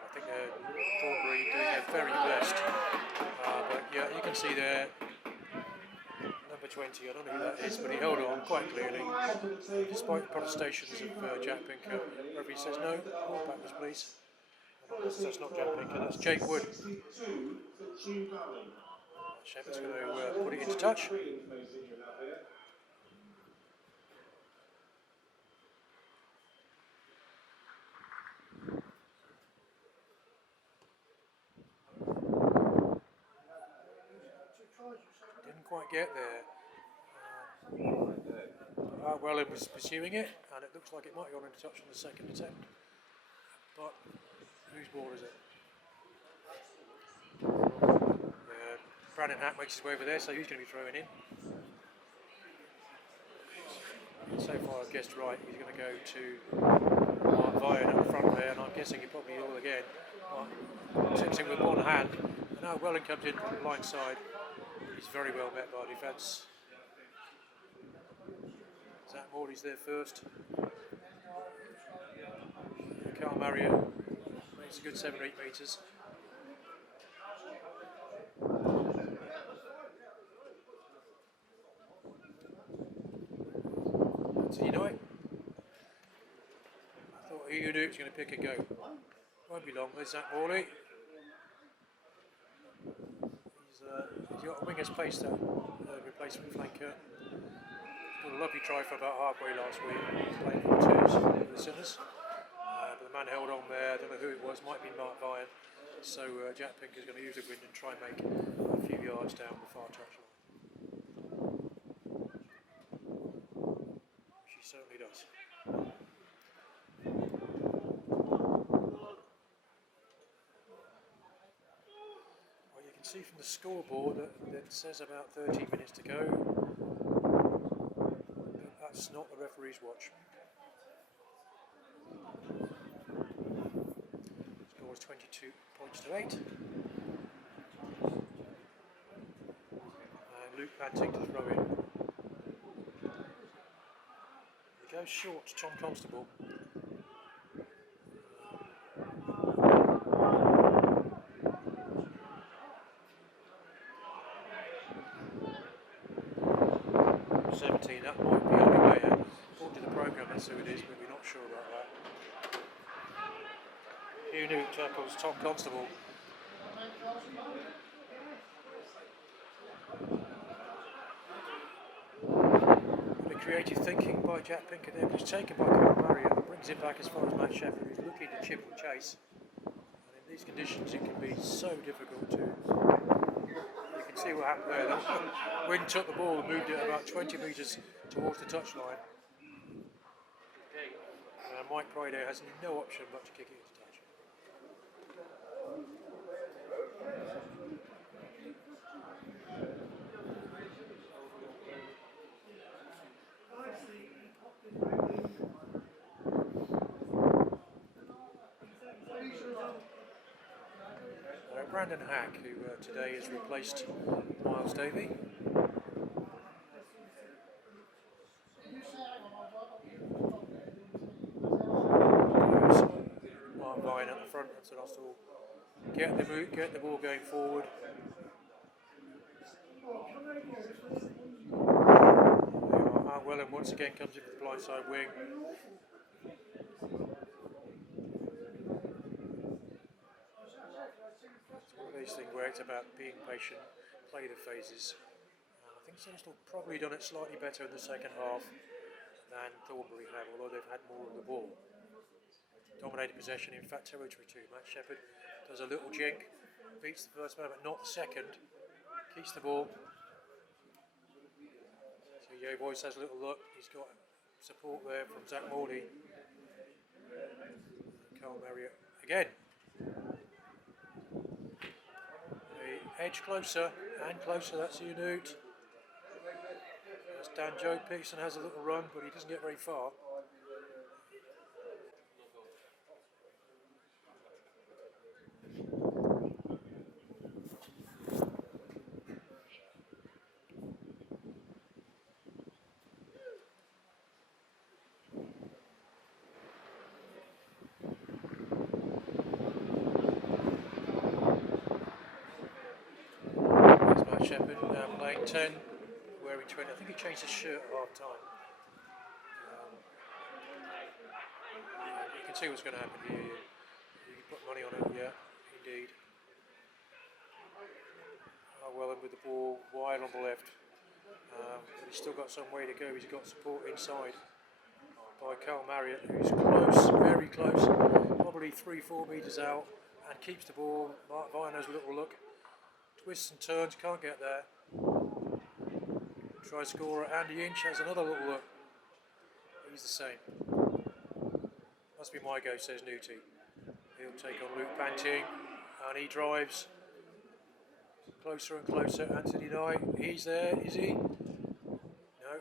I think Thornbury doing their very best. But yeah, you can see there, number 20, I don't know who that is, but he held on quite clearly. Despite the protestations of Jack Pinker, referee says no, walk backwards please. That's not Jack Pinker, that's Jake Wood. Shepherd's going to put it into touch. Didn't quite get there. Wellen was pursuing it, and it looks like it might have gone into touch on the second attempt. But whose ball is it? Brandon Hack makes his way over there, so he's going to be throwing in. So far I've guessed right, he's going to go to Mark Vine at the front there, and I'm guessing he probably will again. Tips in with one hand, and now Welling comes in from the blind side. He's very well met by defence. Zach Morley's there first. Carl Marriott makes a good 7 or 8 metres. So you know it. I thought Hugo Duke's going to pick a go. Won't be long. There's Zach Morley. He's got a winger's pace, that replacement flanker. Got a lovely try for about halfway last week. Playing for twos for the Sinners. But the man held on there. I don't know who it was. Might be Mark Vine. So Jack Pinker's going to use the wind and try and make a few yards down the far touchline. She certainly does. Well, you can see from the scoreboard that says about 13 minutes to go. But that's not the referee's watch. Score was 22 points to 8. And Luke Panting to throw in. He goes short to Tom Constable. 17, that might be Ollie Mayer. According to the programme, that's who it is, but we're not sure about that. Hugh Newt tackles Tom Constable. The creative thinking by Jack Pinker there, but it's taken by Carl Marriott and brings it back as far as Matt Shepherd, who's looking to chip and chase. And in these conditions, it can be so difficult to. You can see what happened there. The wind took the ball and moved it about 20 metres towards the touchline. Mike Prideaux has no option but to kick it into touch. Brandon Hack, who today has replaced Miles Davey. Mark Vine at the front, that's an Austell. Get the ball going forward. Wellen once again comes in with the blindside wing. It's one of these things where it's about being patient, play the phases. I think Austell probably done it slightly better in the second half than Thornbury have, although they've had more of the ball. Dominated possession, in fact territory too. Matt Shepherd does a little jink, beats the first man, but not the second. Keeps the ball. So Yo Boys has a little look. He's got support there from Zach Morley. Carl Marriott again. The edge closer and closer. That's Unut. As Dan Joe Peterson has a little run, but he doesn't get very far. Shepherd playing 10, wearing 20. I think he changed his shirt at half time. You can see what's going to happen here. You can put money on it, yeah, indeed. Well, with the ball wide on the left. But he's still got some way to go. He's got support inside by Carl Marriott, who's close, very close, probably 3-4 metres out, and keeps the ball. Mark Vine has a little look. Twists and turns, can't get there. Try scorer Andy Inch has another little look. He's the same. Must be my go, says Newty. He'll take on Luke Panting, and he drives closer and closer. Anthony Knight, he's there, is he? No.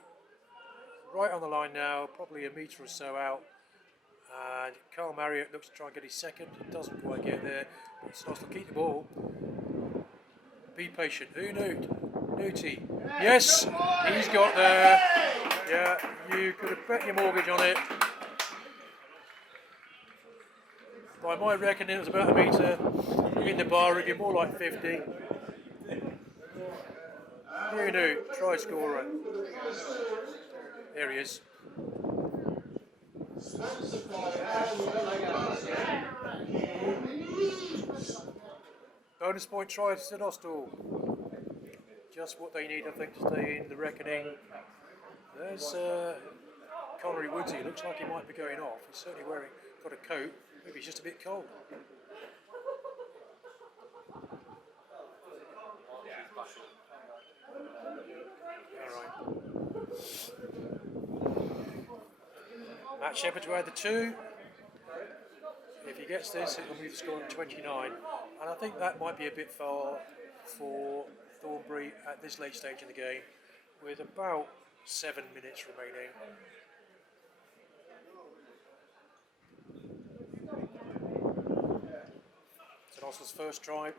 Right on the line now, probably a metre or so out. And Carl Marriott looks to try and get his second. He doesn't quite get there. It's nice to keep the ball. Be patient. Who knew? Newty. Yes, he's got there. Yeah, you could have bet your mortgage on it. By my reckoning, it was about a metre in the bar. It'd be more like 50. Who knew? Try scorer. There he is. Bonus point try to Austell. Just what they need, I think, to stay in the reckoning. There's Connery Woodsy. Looks like he might be going off. He's certainly got a coat. Maybe he's just a bit cold. All right. Matt Shepherd to add the 2. If he gets this, it will move the score to 29. And I think that might be a bit far for Thornbury at this late stage in the game, with about 7 minutes remaining. St Austell's first try,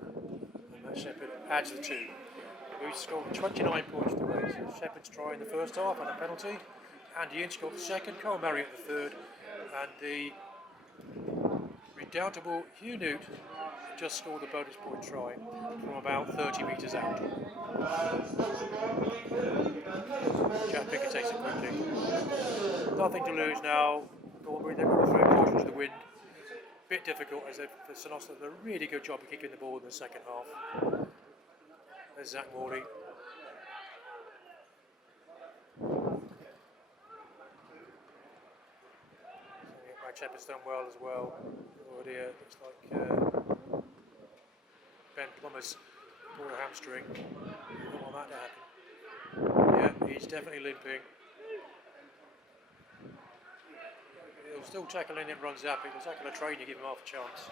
and Matt Shepherd adds the 2. He scored 29 points to the way. So Shepherd's try in the first half and a penalty. Andy Inch got the second, Carl Marriott the third, and the redoubtable Hugh Newt just scored the bonus point try from about 30 metres out. Chad Pickett takes it quickly. Nothing to lose now. Thornbury, they're going to throw caution to the wind. Bit difficult as for St Austell did a really good job of kicking the ball in the second half. There's Zach Morley. Shepherd's done well as well. Oh dear, looks like Ben Plummer's pulled a hamstring. I don't want that to happen. Yeah, he's definitely limping. He'll still tackle in and runs up. He'll tackle a train to give him half a chance.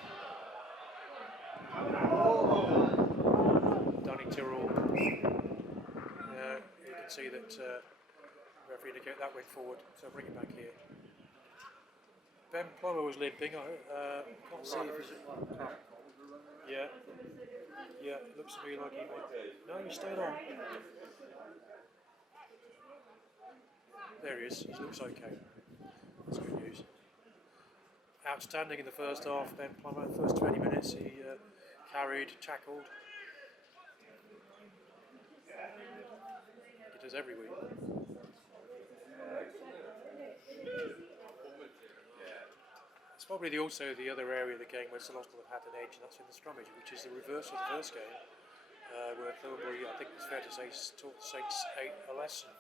Dunning Tyrrell. You can see that referee indicate that went forward, so bring it back here. Ben Plummer was limping. Can't see if he's. Yeah, it looks to me like he might. No, he stayed on. There he is. He looks okay. That's good news. Outstanding in the first half. Ben Plummer, the first 20 minutes, he carried, tackled. He does every week. It's probably also the other area of the game where St Austell have had an edge, and that's in the scrummage, which is the reverse of the first game, where Thornbury, I think it's fair to say, taught the Saints a lesson.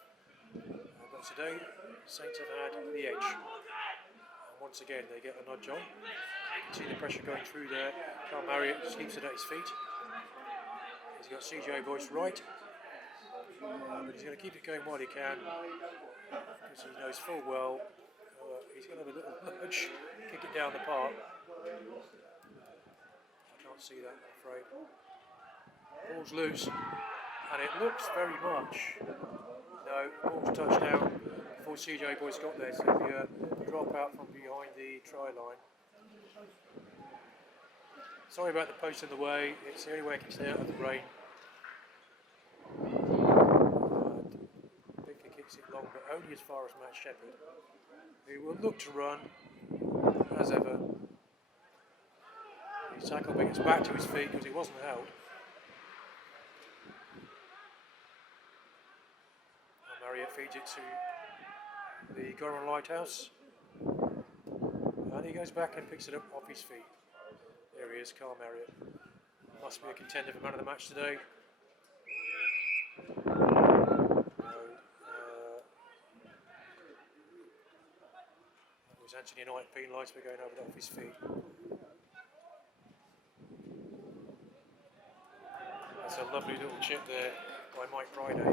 But today, Saints have had the edge. And once again they get a nudge on. You can see the pressure going through there. Carl Marriott just keeps it at his feet. He's got CJ Boyce right, but he's going to keep it going while he can, because he knows full well he's going to have a little nudge, kick it down the park. I can't see that, I'm afraid. Ball's loose, and it looks very much. No, ball's touched down before CJ Boyce got there, so it'll be a drop out from behind the try line. Sorry about the post in the way, it's the only way I can stay out of the rain. Binker kicks it long, but only as far as Matt Shepherd, who will look to run, as ever. His tackle gets back to his feet because he wasn't held. And Marriott feeds it to the Cornwall Lighthouse. And he goes back and picks it up off his feet. There he is, Carl Marriott. Must be a contender for man of the match today. That was Anthony Knight penalised for going over that off his feet. That's a lovely little chip there by Mike Friday.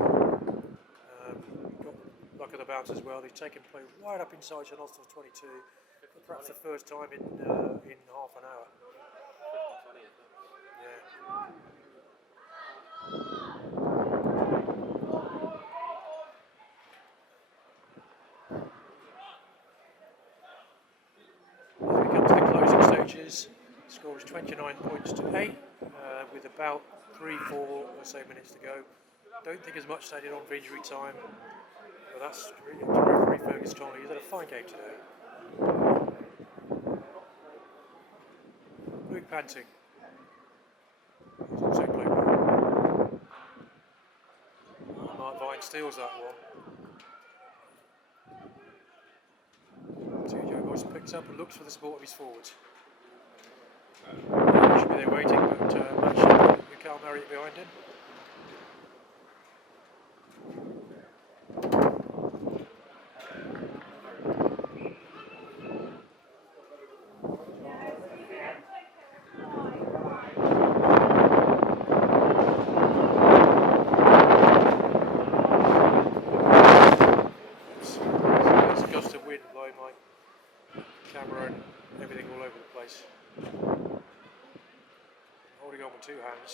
Got luck of the bounce as well. He's taken play right up inside St Austell's 22, for perhaps the first time in half an hour. Yeah. As we come to the closing stages, the score is 29 points to 8, with about 3-4 or so minutes to go. Don't think as much as I did on for injury time, but that's really up to referee Fergus Connolly. He's had a fine game today. Luke Panting. He's also played well. Mark Vine steals that one. TJ Boyce picks up and looks for the support of his forwards. Should be there waiting, but Matt Shepherd and Carl Marriott behind him. There's a gust of wind blowing my camera and everything all over the place. Holding on with two hands.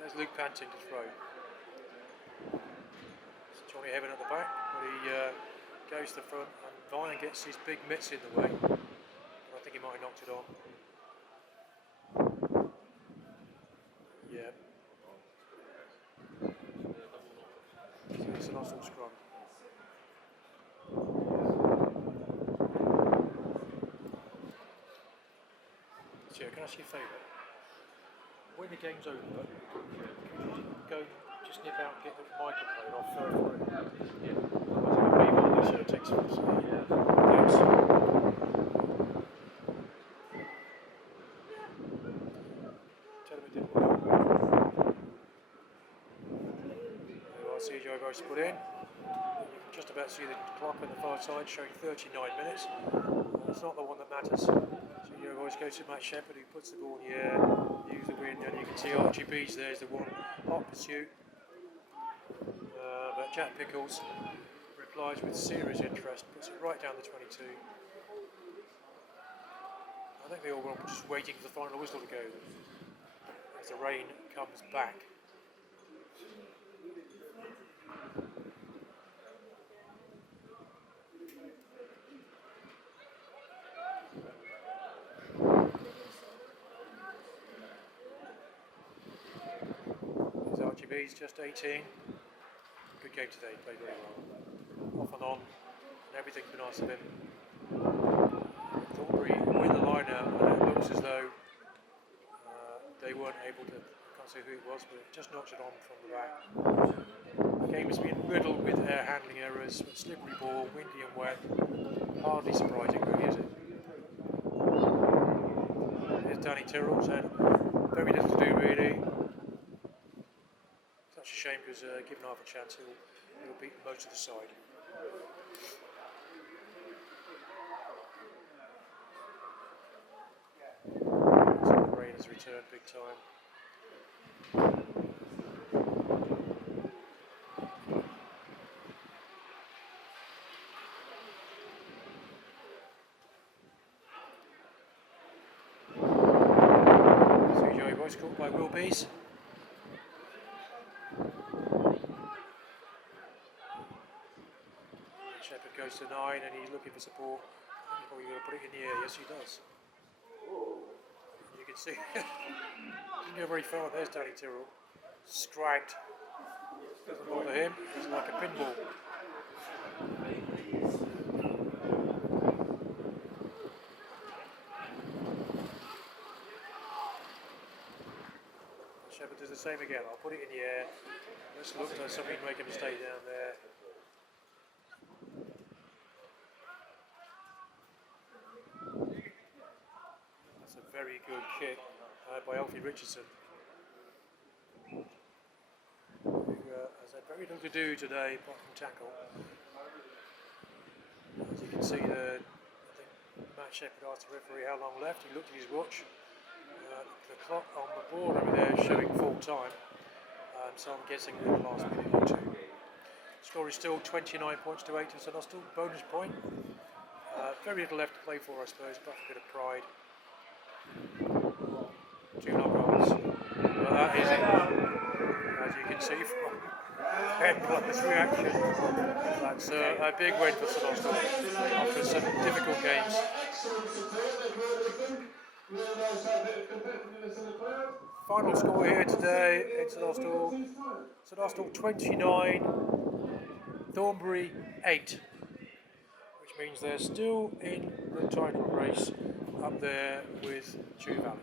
There's Luke Panting to throw. It's Johnny Heaven at the back, but he goes to the front, and Vine gets his big mitts in the way. And I think he might have knocked it on. Yeah. So it's an Austell scrum. So can I ask you a favour? When the game's over, could you go just nip out and get the microphone off for it? Yeah. Otherwise, I leave all this text for us. Yeah. Thanks. Tell him it didn't work. CJ Boyce put in. You can just about see the clock on the far side showing 39 minutes. It's not the one that matters. CJ Boyce goes to Matt Shepherd, who puts the ball in the air, use the wind, and you can see Archie Bees there's the one hot pursuit. But Jack Pickles replies with serious interest, puts it right down the 22. I think they all were just waiting for the final whistle to go as the rain comes back. He's just 18. Good game today, played very well. Off and on, and everything's been asked of him. Thornbury win the line out, and it looks as though they weren't able to, I can't say who it was, but it just knocked it on from the back. The game has been riddled with air handling errors, slippery ball, windy and wet. Hardly surprising, really, is it? Here's Danny Tyrrell's had very little to do, really. Such a shame because given half a chance he'll beat most of the side. has returned big time. So Joey Boyce caught by Will Bees. Shepherd goes to 9 and he's looking for support. I think he's probably going to put it in the air. Yes, he does. You can see, didn't go very far. There's Danny Tyrrell. Scragged. Doesn't bother him. It's like a pinball. Shepherd does the same again. I'll put it in the air. Let's look at somebody make a mistake down there. That's a very good kick by Alfie Richardson, who has had very little to do today apart from tackle. As you can see, I think Matt Shepherd asked the referee how long left. He looked at his watch. The clock on the board over there is showing full time, so I'm guessing in the last minute or two. Score is still 29 points to 8 to St Austell. Bonus point. Very little left to play for, I suppose, but a bit of pride. 2 knock-ons. Well, that is it. As you can see from Ben's reaction, that's a big win for St Austell after some difficult games. Final score here today in St Austell 29, Thornbury 8, which means they're still in the title race up there with Chew Valley.